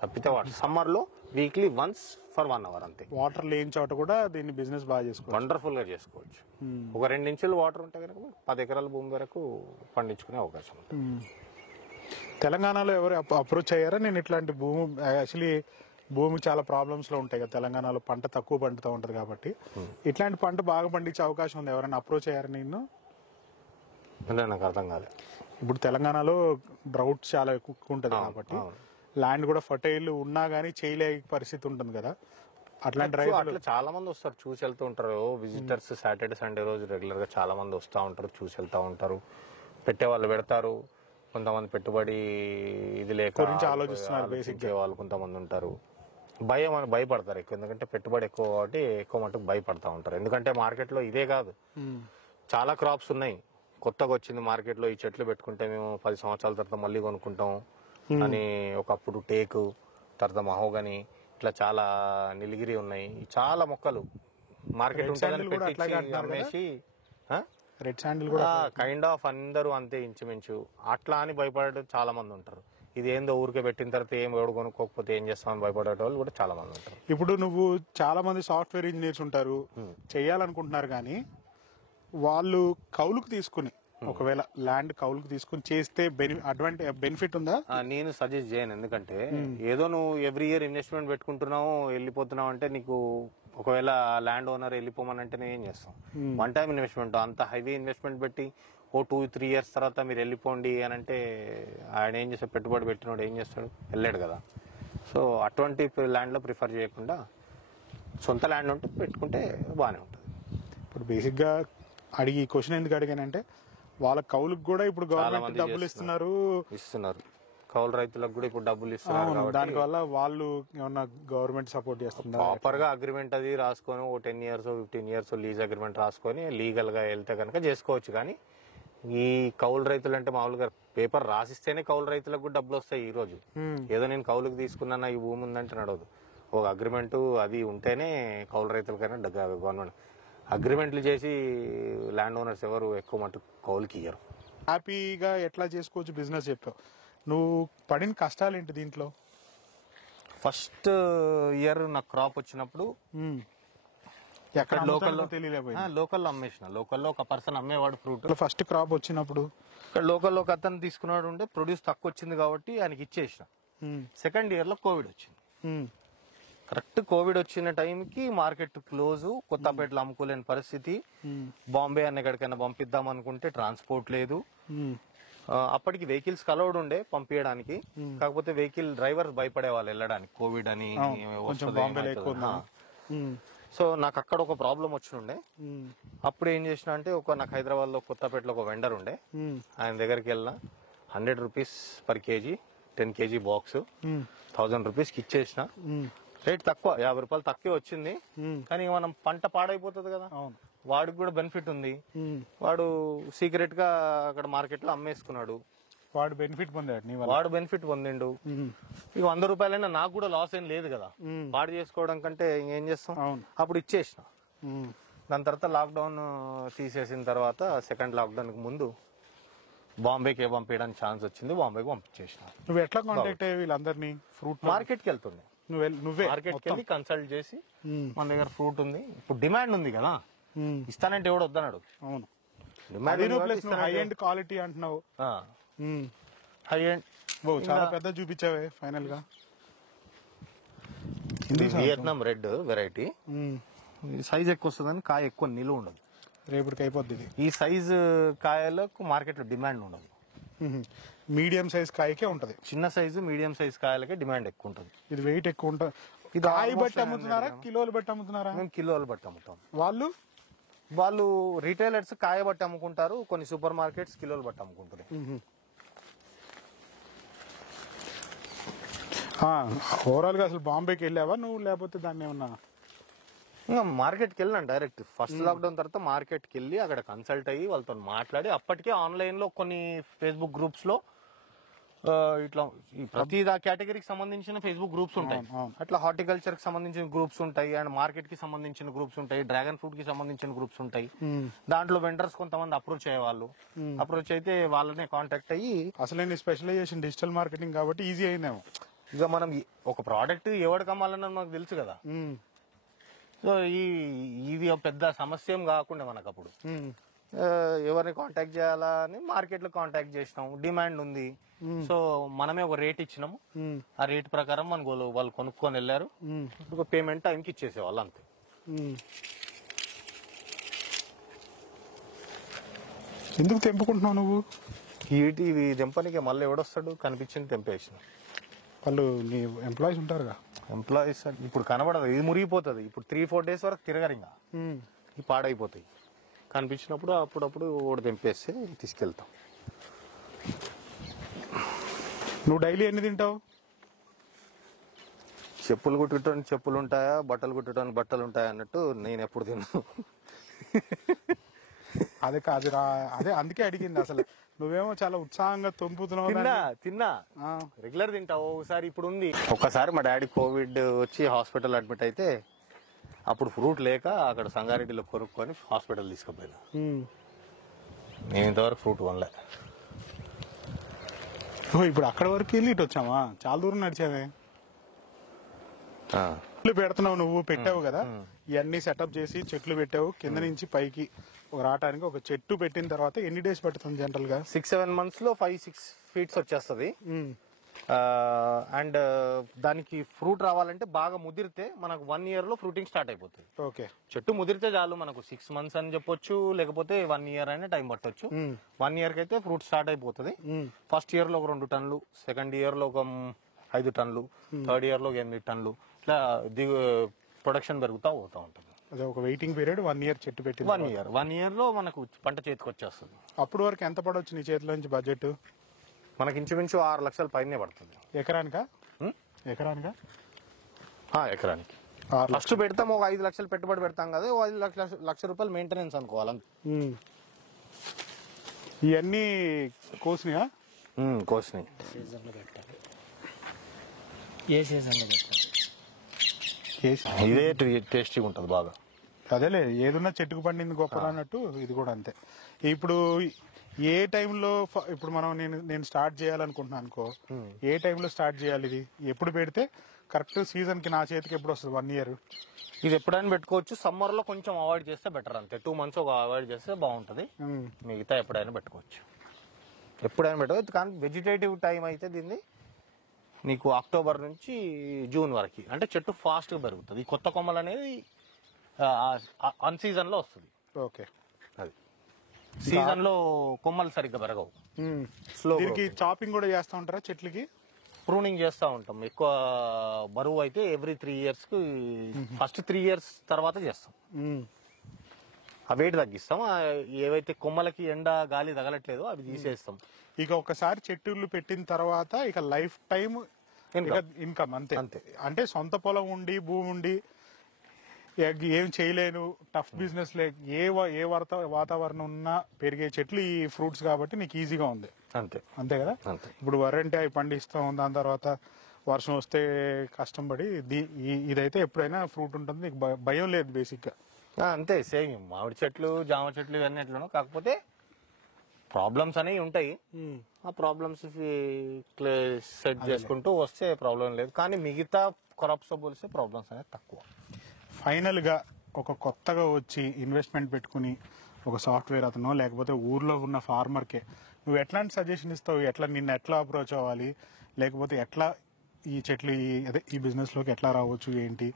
తప్పితే వాటర్ సమ్మర్ లో వీక్లీ వన్స్ ఫర్ 1 hour అంతే. వాటర్ లేని చోట కూడా దీన్ని బిజినెస్ బాగా చేసుకోవచ్చు, వండర్ఫుల్ గా చేసుకోవచ్చు. ఒక 2 inches వాటర్ ఉంటే కనుక 10 ఎకరాల భూమి వరకు పండించుకునే అవకాశం ఉంటుంది. తెలంగాణలో ఎవరు అప్రోచ్ అయ్యారా? నేను ఇట్లాంటి యాక్చువల్లీ భూమి చాలా ప్రాబ్లమ్స్ లో ఉంటాయి కదా తెలంగాణలో, పంట తక్కువ పండుతూ ఉంటది కాబట్టి ఇట్లాంటి పంట బాగా పండించే అవకాశం ఉంది. ఎవరైనా అప్రోచ్ అయ్యారా నిన్ను? నాకు అర్థం కాలేదు. ఇప్పుడు తెలంగాణలో డ్రౌట్ చాలా ఎక్కువ ఉంటది కాబట్టి ల్యాండ్ కూడా ఫర్టైల్ ఉన్నా గానీ చేయలే పరిస్థితి ఉంటుంది కదా, అట్లాంటి రైతులు చాలా మంది వస్తారు, చూసి వెళ్తూ ఉంటారు. విజిటర్స్ సాటర్డే సండే రోజు రెగ్యులర్ గా చాలా మంది వస్తూ ఉంటారు, చూసి వెళ్తా ఉంటారు. పెట్టే వాళ్ళు పెడతారు, కొంతమంది పెట్టుబడి ఇది లేక ఆలోచిస్తున్నారు బేసిక్ వాళ్ళు కొంతమంది ఉంటారు. భయపడతారు ఎక్కువ, ఎందుకంటే పెట్టుబడి ఎక్కువ కాబట్టి ఎక్కువ మటుకు భయపడతా ఉంటారు. ఎందుకంటే మార్కెట్ లో ఇదే కాదు, చాలా క్రాప్స్ ఉన్నాయి. కొత్తగా వచ్చింది మార్కెట్ లో, ఈ చెట్లు పెట్టుకుంటే మేము 10 సంవత్సరాల తర్వాత మళ్ళీ కొనుక్కుంటాం అని. ఒకప్పుడు టేకు, తర్వాత మహోగని, ఇట్లా చాలా నిలిగిరి ఉన్నాయి, చాలా మొక్కలు మార్కెట్ అమ్మేసి రెడ్ శాండిల్ కూడా కైండ్ ఆఫ్ అందరూ అంతే ఇంచుమించు అట్లా అని భయపడే చాలా మంది ఉంటారు. ఇది ఏందో ఊరికే పెట్టిన తర్వాత ఏం ఎవడు కొనుక్కోకపోతే ఏం చేస్తామని భయపడే వాళ్ళు కూడా చాలా మంది ఉంటారు. ఇప్పుడు నువ్వు చాలా మంది సాఫ్ట్వేర్ ఇంజనీర్స్ ఉంటారు, చెయ్యాలనుకుంటున్నారు కానీ వాళ్ళు కౌలుకు తీసుకుని ఒకవేళ ల్యాండ్ కౌలుకు తీసుకుని చేస్తే బెనిఫిట్ ఉందా? నేను సజెస్ట్ చేయను. ఎందుకంటే ఏదో నువ్వు ఎవ్రీ ఇయర్ ఇన్వెస్ట్మెంట్ పెట్టుకుంటున్నావు వెళ్ళిపోతున్నావు అంటే, నీకు ఒకవేళ ల్యాండ్ ఓనర్ వెళ్ళిపోమనంటే నేను ఏం చేస్తాం? వన్ టైం ఇన్వెస్ట్మెంట్, అంత హెవీ ఇన్వెస్ట్మెంట్ పెట్టి 2-3 years తర్వాత మీరు వెళ్ళిపోండి అని అంటే ఆయన ఏం చేస్తాడు? పెట్టుబడి పెట్టినోడు ఏం చేస్తాడు? వెళ్ళాడు కదా. సో అటువంటి ల్యాండ్ లో ప్రిఫర్ చేయకుండా సొంత ల్యాండ్ ఉంటే పెట్టుకుంటే బాగానే ఉంటుంది. ఇప్పుడు బేసిక్ గా అడిగి క్వశ్చన్ ఎందుకు అడిగానంటే, వాళ్ళ కౌలుకు కూడా ఇప్పుడు గవర్నమెంట్ డబ్బులు ఇస్తున్నారు. కౌలు రైతులకు కూడా ఇప్పుడు డబ్బులు ఇస్తున్నారు. దానివల్ల వాళ్ళు ఏమన్నా గవర్నమెంట్ సపోర్ట్ చేస్తున్నారు? ప్రాపర్ గా అగ్రిమెంట్ అది రాసుకొని ఓ 10 years 15 years లీజ్ అగ్రిమెంట్ రాసుకొని లీగల్ గా వెళ్తే కనుక చేసుకోవచ్చు. కానీ ఈ కౌలు రైతులు అంటే మామూలుగా పేపర్ రాసిస్తేనే కౌలు రైతులకు కూడా డబ్బులు వస్తాయి. ఈ రోజు ఏదో నేను కౌలుకు తీసుకున్నా ఈ భూమి ఉందంటే నడవదు. ఒక అగ్రిమెంట్ అది ఉంటేనే కౌలు రైతులకైనా గవర్నమెంట్ అగ్రిమెంట్లు చేసి ల్యాండ్ ఓనర్స్ ఎవరు ఎక్కువ మటుకు కౌలుకి ఇయ్యరు. హ్యాపీగా ఎట్లా చేసుకోవచ్చు బిజినెస్ చెప్పావు. నువ్వు పడిన కష్టాలు ఏంటి దీంట్లో? ఫస్ట్ ఇయర్ నాకు క్రాప్ వచ్చినప్పుడు లోకల్లో అమ్మేసిన. లోకల్లో ఒక పర్సన్ అమ్మేవాడు ఫ్రూట్. ఫస్ట్ క్రాప్ వచ్చినప్పుడు ఇక్కడ లోకల్లో ఒక అతను తీసుకున్నాడు ఉంటే ప్రొడ్యూస్ తక్కువ వచ్చింది కాబట్టి ఆయనకి ఇచ్చేసిన. సెకండ్ ఇయర్ లో కోవిడ్ వచ్చింది. కరెక్ట్ కోవిడ్ వచ్చిన టైంకి మార్కెట్ క్లోజ్, కొత్తపేటలో అమ్ముకోలేని పరిస్థితి. బాంబే అన్న ఎక్కడికైనా పంపిద్దాం అనుకుంటే ట్రాన్స్పోర్ట్ లేదు. అప్పటికి వెహికల్స్ కలవడ్ ఉండే పంపించడానికి, కాకపోతే వెహికల్ డ్రైవర్స్ భయపడే వాళ్ళు వెళ్ళడానికి, కోవిడ్ అని. సో నాకు అక్కడ ఒక ప్రాబ్లం వచ్చిండే. అప్పుడు ఏం చేసిన అంటే, నాకు హైదరాబాద్ లో కొత్తపేటలో ఒక వెండర్ ఉండే, ఆయన దగ్గరికి వెళ్ళిన 100 rupees per kg 10 kg box 1000 rupees కి ఇచ్చేసిన. రేట్ తక్కువ, 50 రూపాయలు తక్కువ వచ్చింది. కానీ మనం పంట పాడైపోతుంది కదా, వాడికి కూడా బెనిఫిట్ ఉంది. వాడు సీక్రెట్ గా అక్కడ మార్కెట్ లో అమ్మేసుకున్నాడు. వాడు బెనిఫిట్ పొందిండు. ఇక 100 రూపాయలైనా నాకు కూడా లాస్ ఏం లేదు కదా, పాడు చేసుకోవడం కంటే ఇంకేం చేస్తాం. అప్పుడు ఇచ్చేసిన. దాని తర్వాత లాక్డౌన్ తీసేసిన తర్వాత సెకండ్ లాక్డౌన్ కి ముందు బాంబేకి పంపించడానికి ఛాన్స్ వచ్చింది. బాంబేకి పంపించేసిన. నువ్వు ఎట్లా కాంటాక్ట్ అయ్యి వీళ్ళందరినీ? ఫ్రూట్ మార్కెట్ కి వెళ్తుండే, నువ్వే మార్కెట్ కి వెళ్ళి కన్సల్ట్ చేసి, మన దగ్గర ఫ్రూట్ ఉంది, ఇప్పుడు డిమాండ్ ఉంది కదా, ఇస్తానంటే ఎవడు వద్దన్నాడు. అవును, హై ఎండ్ క్వాలిటీ అంటున్నావు. హై ఎండ్ ఓ చాలా పెద్ద చూపించావే ఫైనల్ గా. Vietnam red variety. సైజ్ ఎక్కువ వస్తుందని కాయ ఎక్కువ నిలువ ఉండదు, రేపటికి అయిపోద్ది ఇది. ఈ సైజు కాయలకు మార్కెట్లో డిమాండ్ ఉండదు. మీడియం సైజ్ కాయకే ఉంటది. చిన్న సైజు మీడియం సైజ్ కాయలకే డిమాండ్ ఎక్కువ ఉంటుంది. ఇది వెయిట్ ఎక్కువ ఉంటుంది. ఇది కాయ almost బట్టి అమ్ముతున్నారా, కిలోలు బట్టి అమ్ముతున్నారా? మేము కిలోలు బట్టి అమ్ముతాం. వాళ్ళు రీటైలర్స్ కాయ బట్టి అమ్ముకుంటారు, కొన్ని సూపర్ మార్కెట్స్ కిలోలు బట్టి అమ్ముకుంటారు. ఓవరాల్ గా అసలు బాంబేకి వెళ్ళావా నువ్వు, లేకపోతే దాన్ని ఏమన్నా? ఇంకా మార్కెట్కి వెళ్ళాను డైరెక్ట్. ఫస్ట్ లాక్డౌన్ తర్వాత మార్కెట్కి వెళ్ళి అక్కడ కన్సల్ట్ అయ్యి వాళ్ళతో మాట్లాడి, అప్పటికే ఆన్లైన్ లో కొన్ని ఫేస్బుక్ గ్రూప్స్ లో ఇట్లా ప్రతి కేటగిరీకి సంబంధించిన ఫేస్బుక్ గ్రూప్స్ ఉంటాయి. అట్లా హార్టికల్చర్ కి సంబంధించిన గ్రూప్స్ ఉంటాయి, అండ్ మార్కెట్ కి సంబంధించిన గ్రూప్స్ ఉంటాయి, డ్రాగన్ ఫ్రూట్ కి సంబంధించిన గ్రూప్స్ ఉంటాయి. దాంట్లో వెండర్స్ కొంతమంది అప్రోచ్ అయ్యేవాళ్ళు. అప్రోచ్ అయితే వాళ్ళనే కాంటాక్ట్ అయ్యి, అసలే నీ స్పెషలైజేషన్ డిజిటల్ మార్కెటింగ్ కాబట్టి ఈజీ అయిందేమో. ఇక మనం ఒక ప్రోడక్ట్ ఎవరికి అమ్మాలన్నా మనకు తెలుసు కదా. సో ఇది ఒక పెద్ద సమస్య ఏం కాకుండా మనకు అప్పుడు ఎవరిని కాంటాక్ట్ చేయాలా అని మార్కెట్ లో కాంటాక్ట్ చేసినాం. డిమాండ్ ఉంది, సో మనమే ఒక రేట్ ఇచ్చినాము. ఆ రేట్ ప్రకారం మనకు వాళ్ళు కొనుక్కొని వెళ్ళారు. ఒక పేమెంట్ టైంకి ఇచ్చేసేవాళ్ళు అంతే. ఎందుకు తెంపుకుంటున్నావు నువ్వు? ఇవి తెంపనికి మళ్ళీ ఎవడొస్తాడు, కనిపించింది తెంపేసిన. వాళ్ళు నీ ఎంప్లాయీస్ ఉంటారుగా. ఎంప్లాయీస్ ఇప్పుడు కనబడదు, ఇది మురిగిపోతుంది. ఇప్పుడు 3-4 days వరకు తిరగరు, ఇంకా ఇవి పాడైపోతాయి. కనిపించినప్పుడు అప్పుడప్పుడు ఓడి తెంపేస్తే తీసుకెళ్తాం. నువ్వు డైలీ ఎన్ని తింటావు? చెప్పులు కుట్టడానికి చెప్పులు ఉంటాయా, బట్టలు కుట్టడానికి బట్టలు ఉంటాయా అన్నట్టు నేను ఎప్పుడు తిన్నాను. అదే కాదు అదే అందుకే అడిగింది. అసలు నువ్వేమో చాలా ఉత్సాహంగా తొంపుతున్నావు. తిన్నా రెగ్యులర్ తింటావు. ఒకసారి ఇప్పుడు ఉంది, ఒకసారి మా డాడీ కోవిడ్ వచ్చి హాస్పిటల్ అడ్మిట్ అయితే అప్పుడు ఫ్రూట్ లేక అక్కడ సంగారెడ్డిలో కొనుక్కొని హాస్పిటల్ తీసుకుపోయినా. నేను ఇంతవరకు ఫ్రూట్ కొనలే. ఇప్పుడు అక్కడ వరకు వెళ్ళి ఇటు వచ్చామా? చాలా దూరం నడిచావే. చెట్లు పెడుతున్నావు, నువ్వు పెట్టావు కదా, ఇవన్నీ సెటప్ చేసి చెట్లు పెట్టావు. కింద నుంచి పైకి రావడానికి ఒక చెట్టు పెట్టిన తర్వాత ఎన్ని డేస్ పడుతుంది జనరల్ గా? 6-7 months లో 5-6 feet వచ్చేస్తుంది. అండ్ దానికి ఫ్రూట్ రావాలంటే బాగా ముదిరితే మనకు 1 year లో ఫ్రూటింగ్ స్టార్ట్ అయిపోతుంది. ఓకే, చెట్టు ముదిరితే చాలు, మనకు 6 months అని చెప్పొచ్చు, లేకపోతే 1 year అయినా టైం పట్టొచ్చు. 1 year కి అయితే ఫ్రూట్ స్టార్ట్ అయిపోతుంది. ఫస్ట్ ఇయర్ లో ఒక 2 tons, సెకండ్ ఇయర్ లో ఒక 5 tons, థర్డ్ ఇయర్ లో 8 tons, ఇట్లా ప్రొడక్షన్ పెరుగుతా పోతా ఉంటుంది. అదే ఒక వెయిటింగ్ పీరియడ్ 1 year చెట్టు పెట్టి 1 year లో మనకు పంట చేతికి వచ్చేస్తుంది. అప్పుడు వరకు ఎంత పడవచ్చు నీ చేతిలో నుంచి బడ్జెట్? మనకి ఇంచుమించు 6 లక్షల పైనే పడుతుంది. ఎకరానికా? ఎకరానికి ఫస్ట్ పెడతాం, ఒక 5 లక్షలు పెట్టుబడి పెడతాం కదా, 5 లక్ష రూపాయలు మెయింటెనెన్స్ అనుకోవాలి. ఇవన్నీ కోసినాయా? కోసినాయి. ఇదే టేస్టీగా ఉంటుంది బాగా. అదేలే, ఏదున్నా చెట్టుకు పండింది గొప్ప అన్నట్టు ఇది కూడా అంతే. ఇప్పుడు ఏ టైంలో ఇప్పుడు మనం నేను స్టార్ట్ చేయాలనుకుంటున్నాను అనుకో, ఏ టైంలో స్టార్ట్ చేయాలి? ఇది ఎప్పుడు పెడితే కరెక్ట్ సీజన్ కి నా చేతికి ఎప్పుడు వస్తుంది? 1 year ఇది ఎప్పుడైనా పెట్టుకోవచ్చు. సమ్మర్ లో కొంచెం అవాయిడ్ చేస్తే బెటర్, అంతే. 2 months ఒక అవాయిడ్ చేస్తే బాగుంటది. మిగతా ఎప్పుడైనా పెట్టుకోవచ్చు, ఎప్పుడైనా పెట్టుకోవచ్చు. కానీ వెజిటేటివ్ టైం అయితే దీన్ని నీకు అక్టోబర్ నుంచి జూన్ వరకు, అంటే చెట్టు ఫాస్ట్ గా పెరుగుతుంది. ఈ కొత్త కొమ్మలు అనేది అన్ సీజన్ లో వస్తుంది. ఓకే, అది సీజన్ లో కొమ్మలు సరిగ్గా పెరగవు. స్లో. దీనికి చాపింగ్ కూడా చేస్తా ఉంటారా చెట్లకి? ప్రూనింగ్ చేస్తూ ఉంటాం. ఎక్కువ బరువు అయితే ఎవ్రీ 3 years కి, ఫస్ట్ 3 years తర్వాత చేస్తాం. ఆ వెయిట్ తగ్గిస్తాం. ఏవైతే కొమ్మలకి ఎండ గాలి తగలట్లేదో అవి తీసేస్తాం. ఇక ఒకసారి చెట్టులు పెట్టిన తర్వాత ఇక లైఫ్ టైం ఇన్కమ్ అంతే. అంటే సొంత పొలం ఉండి భూమి ఉండి ఏం చేయలేను, టఫ్ బిజినెస్ ఏ వాతావరణం ఉన్నా పెరిగే చెట్లు ఈ ఫ్రూట్స్ కాబట్టి నీకు ఈజీగా ఉంది. అంతే కదా. ఇప్పుడు వరంటే అవి పండిస్తాం, దాని తర్వాత వర్షం వస్తే కష్టం పడి, ఇదైతే ఎప్పుడైనా ఫ్రూట్ ఉంటుంది, నీకు భయం లేదు బేసిక్ గా. అంతే, సేమ్ మామిడి చెట్లు జామ చెట్లు ఇవన్నీ ఎట్లనో, కాకపోతే ప్రాబ్లమ్స్ అనేవి ఉంటాయి. ఆ ప్రాబ్లమ్స్ సెట్ చేసుకుంటూ వస్తే ప్రాబ్లం లేదు. కానీ మిగతా క్రాప్స్ పోలిస్తే ప్రాబ్లమ్స్ అనేది తక్కువ. ఫైనల్ గా ఒక కొత్తగా వచ్చి ఇన్వెస్ట్మెంట్ పెట్టుకుని ఒక సాఫ్ట్వేర్ అతనో లేకపోతే ఊర్లో ఉన్న ఫార్మర్ కే నువ్వు ఎట్లాంటి సజెషన్ ఇస్తావు, నిన్ను ఎట్లా అప్రోచ్ అవ్వాలి, లేకపోతే ఎట్లా ఈ చెట్లు ఈ బిజినెస్ లోకి ఎట్లా రావచ్చు, ఏంటి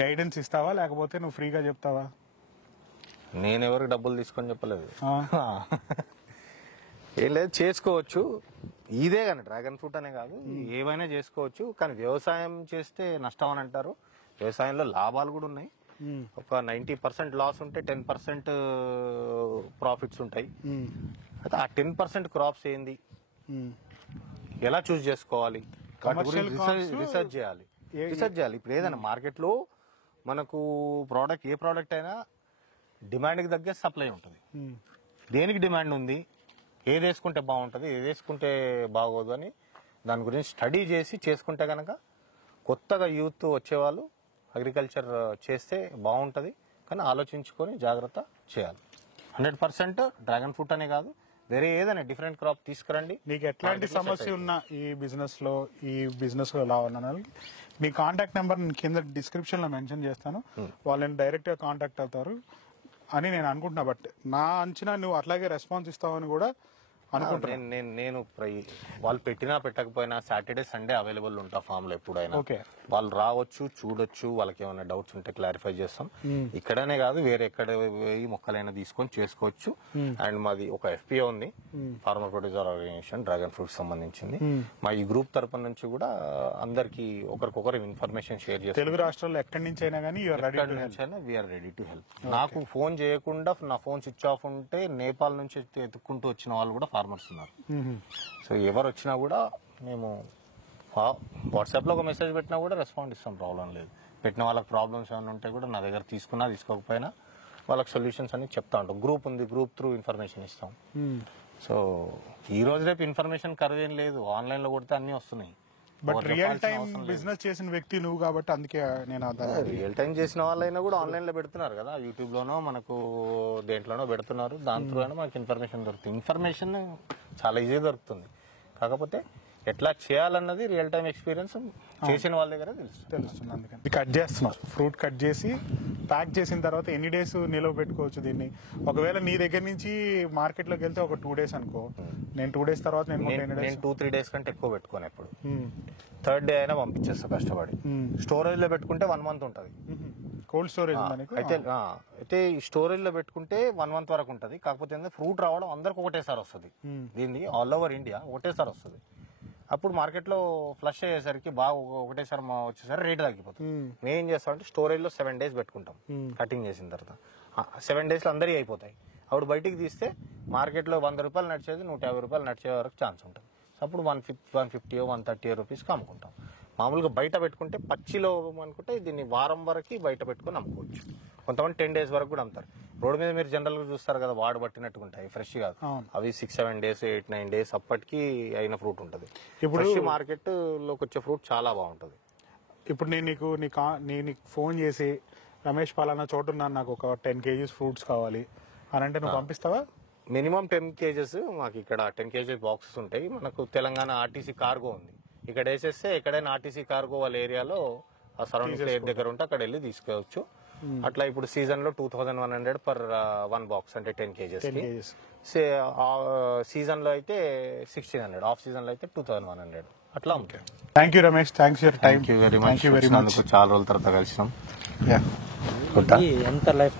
గైడెన్స్ ఇస్తావా, లేకపోతే నువ్వు ఫ్రీగా చెప్తావా? నేను ఎవరికి డబ్బులు తీసుకొని చెప్పలేదు. ఏం లేదు, చేసుకోవచ్చు. ఇదే కానీ డ్రాగన్ ఫ్రూట్ అనే కాదు, ఏవైనా చేసుకోవచ్చు. కానీ వ్యవసాయం చేస్తే నష్టం అని అంటారు. వ్యవసాయంలో లాభాలు కూడా ఉన్నాయి. ఒక 90% లాస్ ఉంటే 10% ప్రాఫిట్స్ ఉంటాయి. అయితే ఆ 10% క్రాప్స్ ఏంది, ఎలా చూస్ చేసుకోవాలి, రీసెర్చ్ చేయాలి. ఇప్పుడు ఏదైనా మార్కెట్ లో మనకు ఏ ప్రోడక్ట్ అయినా డిమాండ్ కి తగ్గ సప్లై ఉంటుంది. దేనికి డిమాండ్ ఉంది, ఏది వేసుకుంటే బాగుంటుంది, ఏది వేసుకుంటే బాగోదు అని దాని గురించి స్టడీ చేసి చేసుకుంటే కనుక కొత్తగా యూత్ వచ్చేవాళ్ళు అగ్రికల్చర్ చేస్తే బాగుంటుంది. కానీ ఆలోచించుకొని జాగ్రత్త చేయాలి. 100% డ్రాగన్ ఫ్రూట్ అనే కాదు, వేరే ఏదైనా డిఫరెంట్ క్రాప్ తీసుకురండి. నీకు ఎట్లాంటి సమస్య ఉన్నా ఈ బిజినెస్ లో లావాలన్నా మీ కాంటాక్ట్ నెంబర్ నేను కింద డిస్క్రిప్షన్ లో మెన్షన్ చేస్తాను. వాళ్ళని డైరెక్ట్ గా కాంటాక్ట్ అవుతారు అని నేను అనుకుంటున్నా. బట్ నా అంచనా నువ్వు అట్లాగే రెస్పాన్స్ ఇస్తావని కూడా అనుకుంటున్నాను. నేను వాళ్ళు పెట్టినా పెట్టకపోయినా సాటర్డే సండే అవైలబుల్ ఉంటా ఫామ్ లో ఎప్పుడైనా. వాళ్ళు రావచ్చు, చూడొచ్చు, వాళ్ళకి ఏమైనా డౌట్స్ ఉంటే క్లారిఫై చేస్తాం. ఇక్కడనే కాదు, వేరే ఎక్కడ మొక్కలైనా తీసుకొని చేసుకోవచ్చు. అండ్ మాది ఒక FPO ఉంది, farmer producer organization, dragon fruit సంబంధించింది. మా ఈ గ్రూప్ తరపు నుంచి కూడా అందరికి ఒకరికొకరు ఇన్ఫర్మేషన్ షేర్ చేస్తాం. తెలుగు రాష్ట్రాల్లో ఎక్కడి నుంచి అయినా కానీ వీఆర్ రెడీ టు హెల్ప్. నాకు ఫోన్ చేయకుండా నా ఫోన్ స్విచ్ ఆఫ్ ఉంటే నేపాల్ నుంచి ఎత్తుక్కుంటూ వచ్చిన వాళ్ళు కూడా ఫార్మర్స్ ఉన్నారు. సో ఎవరు వచ్చినా కూడా మేము వాట్సాప్ లో ఒక మెసేజ్ పెట్టినా కూడా రెస్పాండ్ ఇస్తాం, ప్రాబ్లం లేదు. పెట్టిన వాళ్ళకి ప్రాబ్లమ్స్ ఏమైనా ఉంటే కూడా నా దగ్గర తీసుకున్నా తీసుకోకపోయినా వాళ్ళకి సొల్యూషన్స్ అని చెప్తా ఉంటాం. గ్రూప్ ఉంది, గ్రూప్ త్రూ ఇన్ఫర్మేషన్ ఇస్తాం. సో ఈ రోజు రేపు ఇన్ఫర్మేషన్ కరువు ఏం లేదు, ఆన్లైన్ లో కొడితే అన్ని వస్తున్నాయి. బట్ రియల్ టైం బిజినెస్ చేసిన వ్యక్తి నువ్వు కాబట్టి అందుకే నేను రియల్ టైం చేసిన వాళ్ళైనా కూడా ఆన్లైన్ లో పెడుతున్నారు కదా, యూట్యూబ్ లోనో మనకు దేంట్లోనో పెడుతున్నారు. దాని త్రూ అయినా మనకి ఇన్ఫర్మేషన్ దొరుకుతుంది. ఇన్ఫర్మేషన్ చాలా ఈజీ దొరుకుతుంది. కాకపోతే ఎట్లా చేయాలన్నది రియల్ టైం ఎక్స్పీరియన్స్ చేసిన వాళ్ళ దగ్గర తెలుస్తుంది. అందుకని కట్ చేస్తున్నాం, ఫ్రూట్ కట్ చేసి ప్యాక్ చేసిన తర్వాత ఎన్ని డేస్ నిలవ పెట్టుకోవచ్చు దీన్ని? ఒకవేళ నీ దగ్గర నుంచి మార్కెట్ లోకి వెళ్తే ఒక 2 days అనుకో, నేను 2 days తర్వాత నేను 2-3 days కంటే ఎక్కువ పెట్టుకోను. ఎప్పుడు 3rd డే అయినా పంపించేస్తా కష్టపడి. స్టోరేజ్ లో పెట్టుకుంటే 1 month ఉంటుంది. కోల్డ్ స్టోరేజ్ అయితే ఈ స్టోరేజ్ లో పెట్టుకుంటే 1 month వరకు ఉంటుంది. కాకపోతే ఫ్రూట్ రావడం అందరికి ఒకటేసారి వస్తుంది. దీన్ని ఆల్ ఓవర్ ఇండియా ఒకటేసారి వస్తుంది. అప్పుడు మార్కెట్ లో ఫ్లష్ అయ్యేసరికి బాగా ఒకటేసారి వచ్చేసరికి రేట్ తగ్గిపోతుంది. మేము ఏం చేస్తాం అంటే స్టోరేజ్ లో 7 days పెట్టుకుంటాం. కటింగ్ చేసిన తర్వాత 7 days లో అందరికీ అయిపోతాయి. అప్పుడు బయటికి తీస్తే మార్కెట్ లో 100 రూపాయలు నడిచేది 150 రూపాయలు నడిచే వరకు ఛాన్స్ ఉంటుంది. అప్పుడు 150 130 రూపీస్కి అమ్ముకుంటాం. మామూలుగా బయట పెట్టుకుంటే పచ్చిలో అనుకుంటే దీన్ని వారం వరకు బయట పెట్టుకుని అమ్ముకోవచ్చు. కొంతమంది 10 days వరకు కూడా అమ్ముతారు. రోడ్డు మీద మీరు జనరల్ గా చూస్తారు కదా, వాడు పట్టినట్టు ఉంటాయి, ఫ్రెష్ కాదు అవి. 6-7 days 8-9 days అప్పటికి అయిన ఫ్రూట్ ఉంటుంది. ఇప్పుడు మార్కెట్ లోకి వచ్చే ఫ్రూట్ చాలా బాగుంటుంది. ఇప్పుడు నేను నీకు ఫోన్ చేసి రమేష్ పలానా చోటు ఉన్నాను, నాకు ఒక 10 kgs ఫ్రూట్స్ కావాలి అని అంటే నువ్వు పంపిస్తావా? Minimum 10 kgs. మాకు ఇక్కడ 10 kg బాక్సెస్ ఉంటాయి. మనకు తెలంగాణ RTC కార్గో ఉంది. ఇక్కడ వేసేస్తే ఎక్కడైనా RTC కార్గో వాళ్ళ ఏరియాలో ఆ సరౌండింగ్ దగ్గర ఉంటే అక్కడ వెళ్ళి తీసుకోవచ్చు. అట్లా ఇప్పుడు సీజన్ లో 2100 per 1 box అంటే 10 kgs. సీజన్ లో అయితే 1600, ఆఫ్ సీజన్ లో అయితే 2100 అట్లా ఉంటాయి. Thank you Ramesh, thanks for time. Thank you very much. చాలా రోజుల తర్వాత కలిసినాం. ఎంత లైఫ్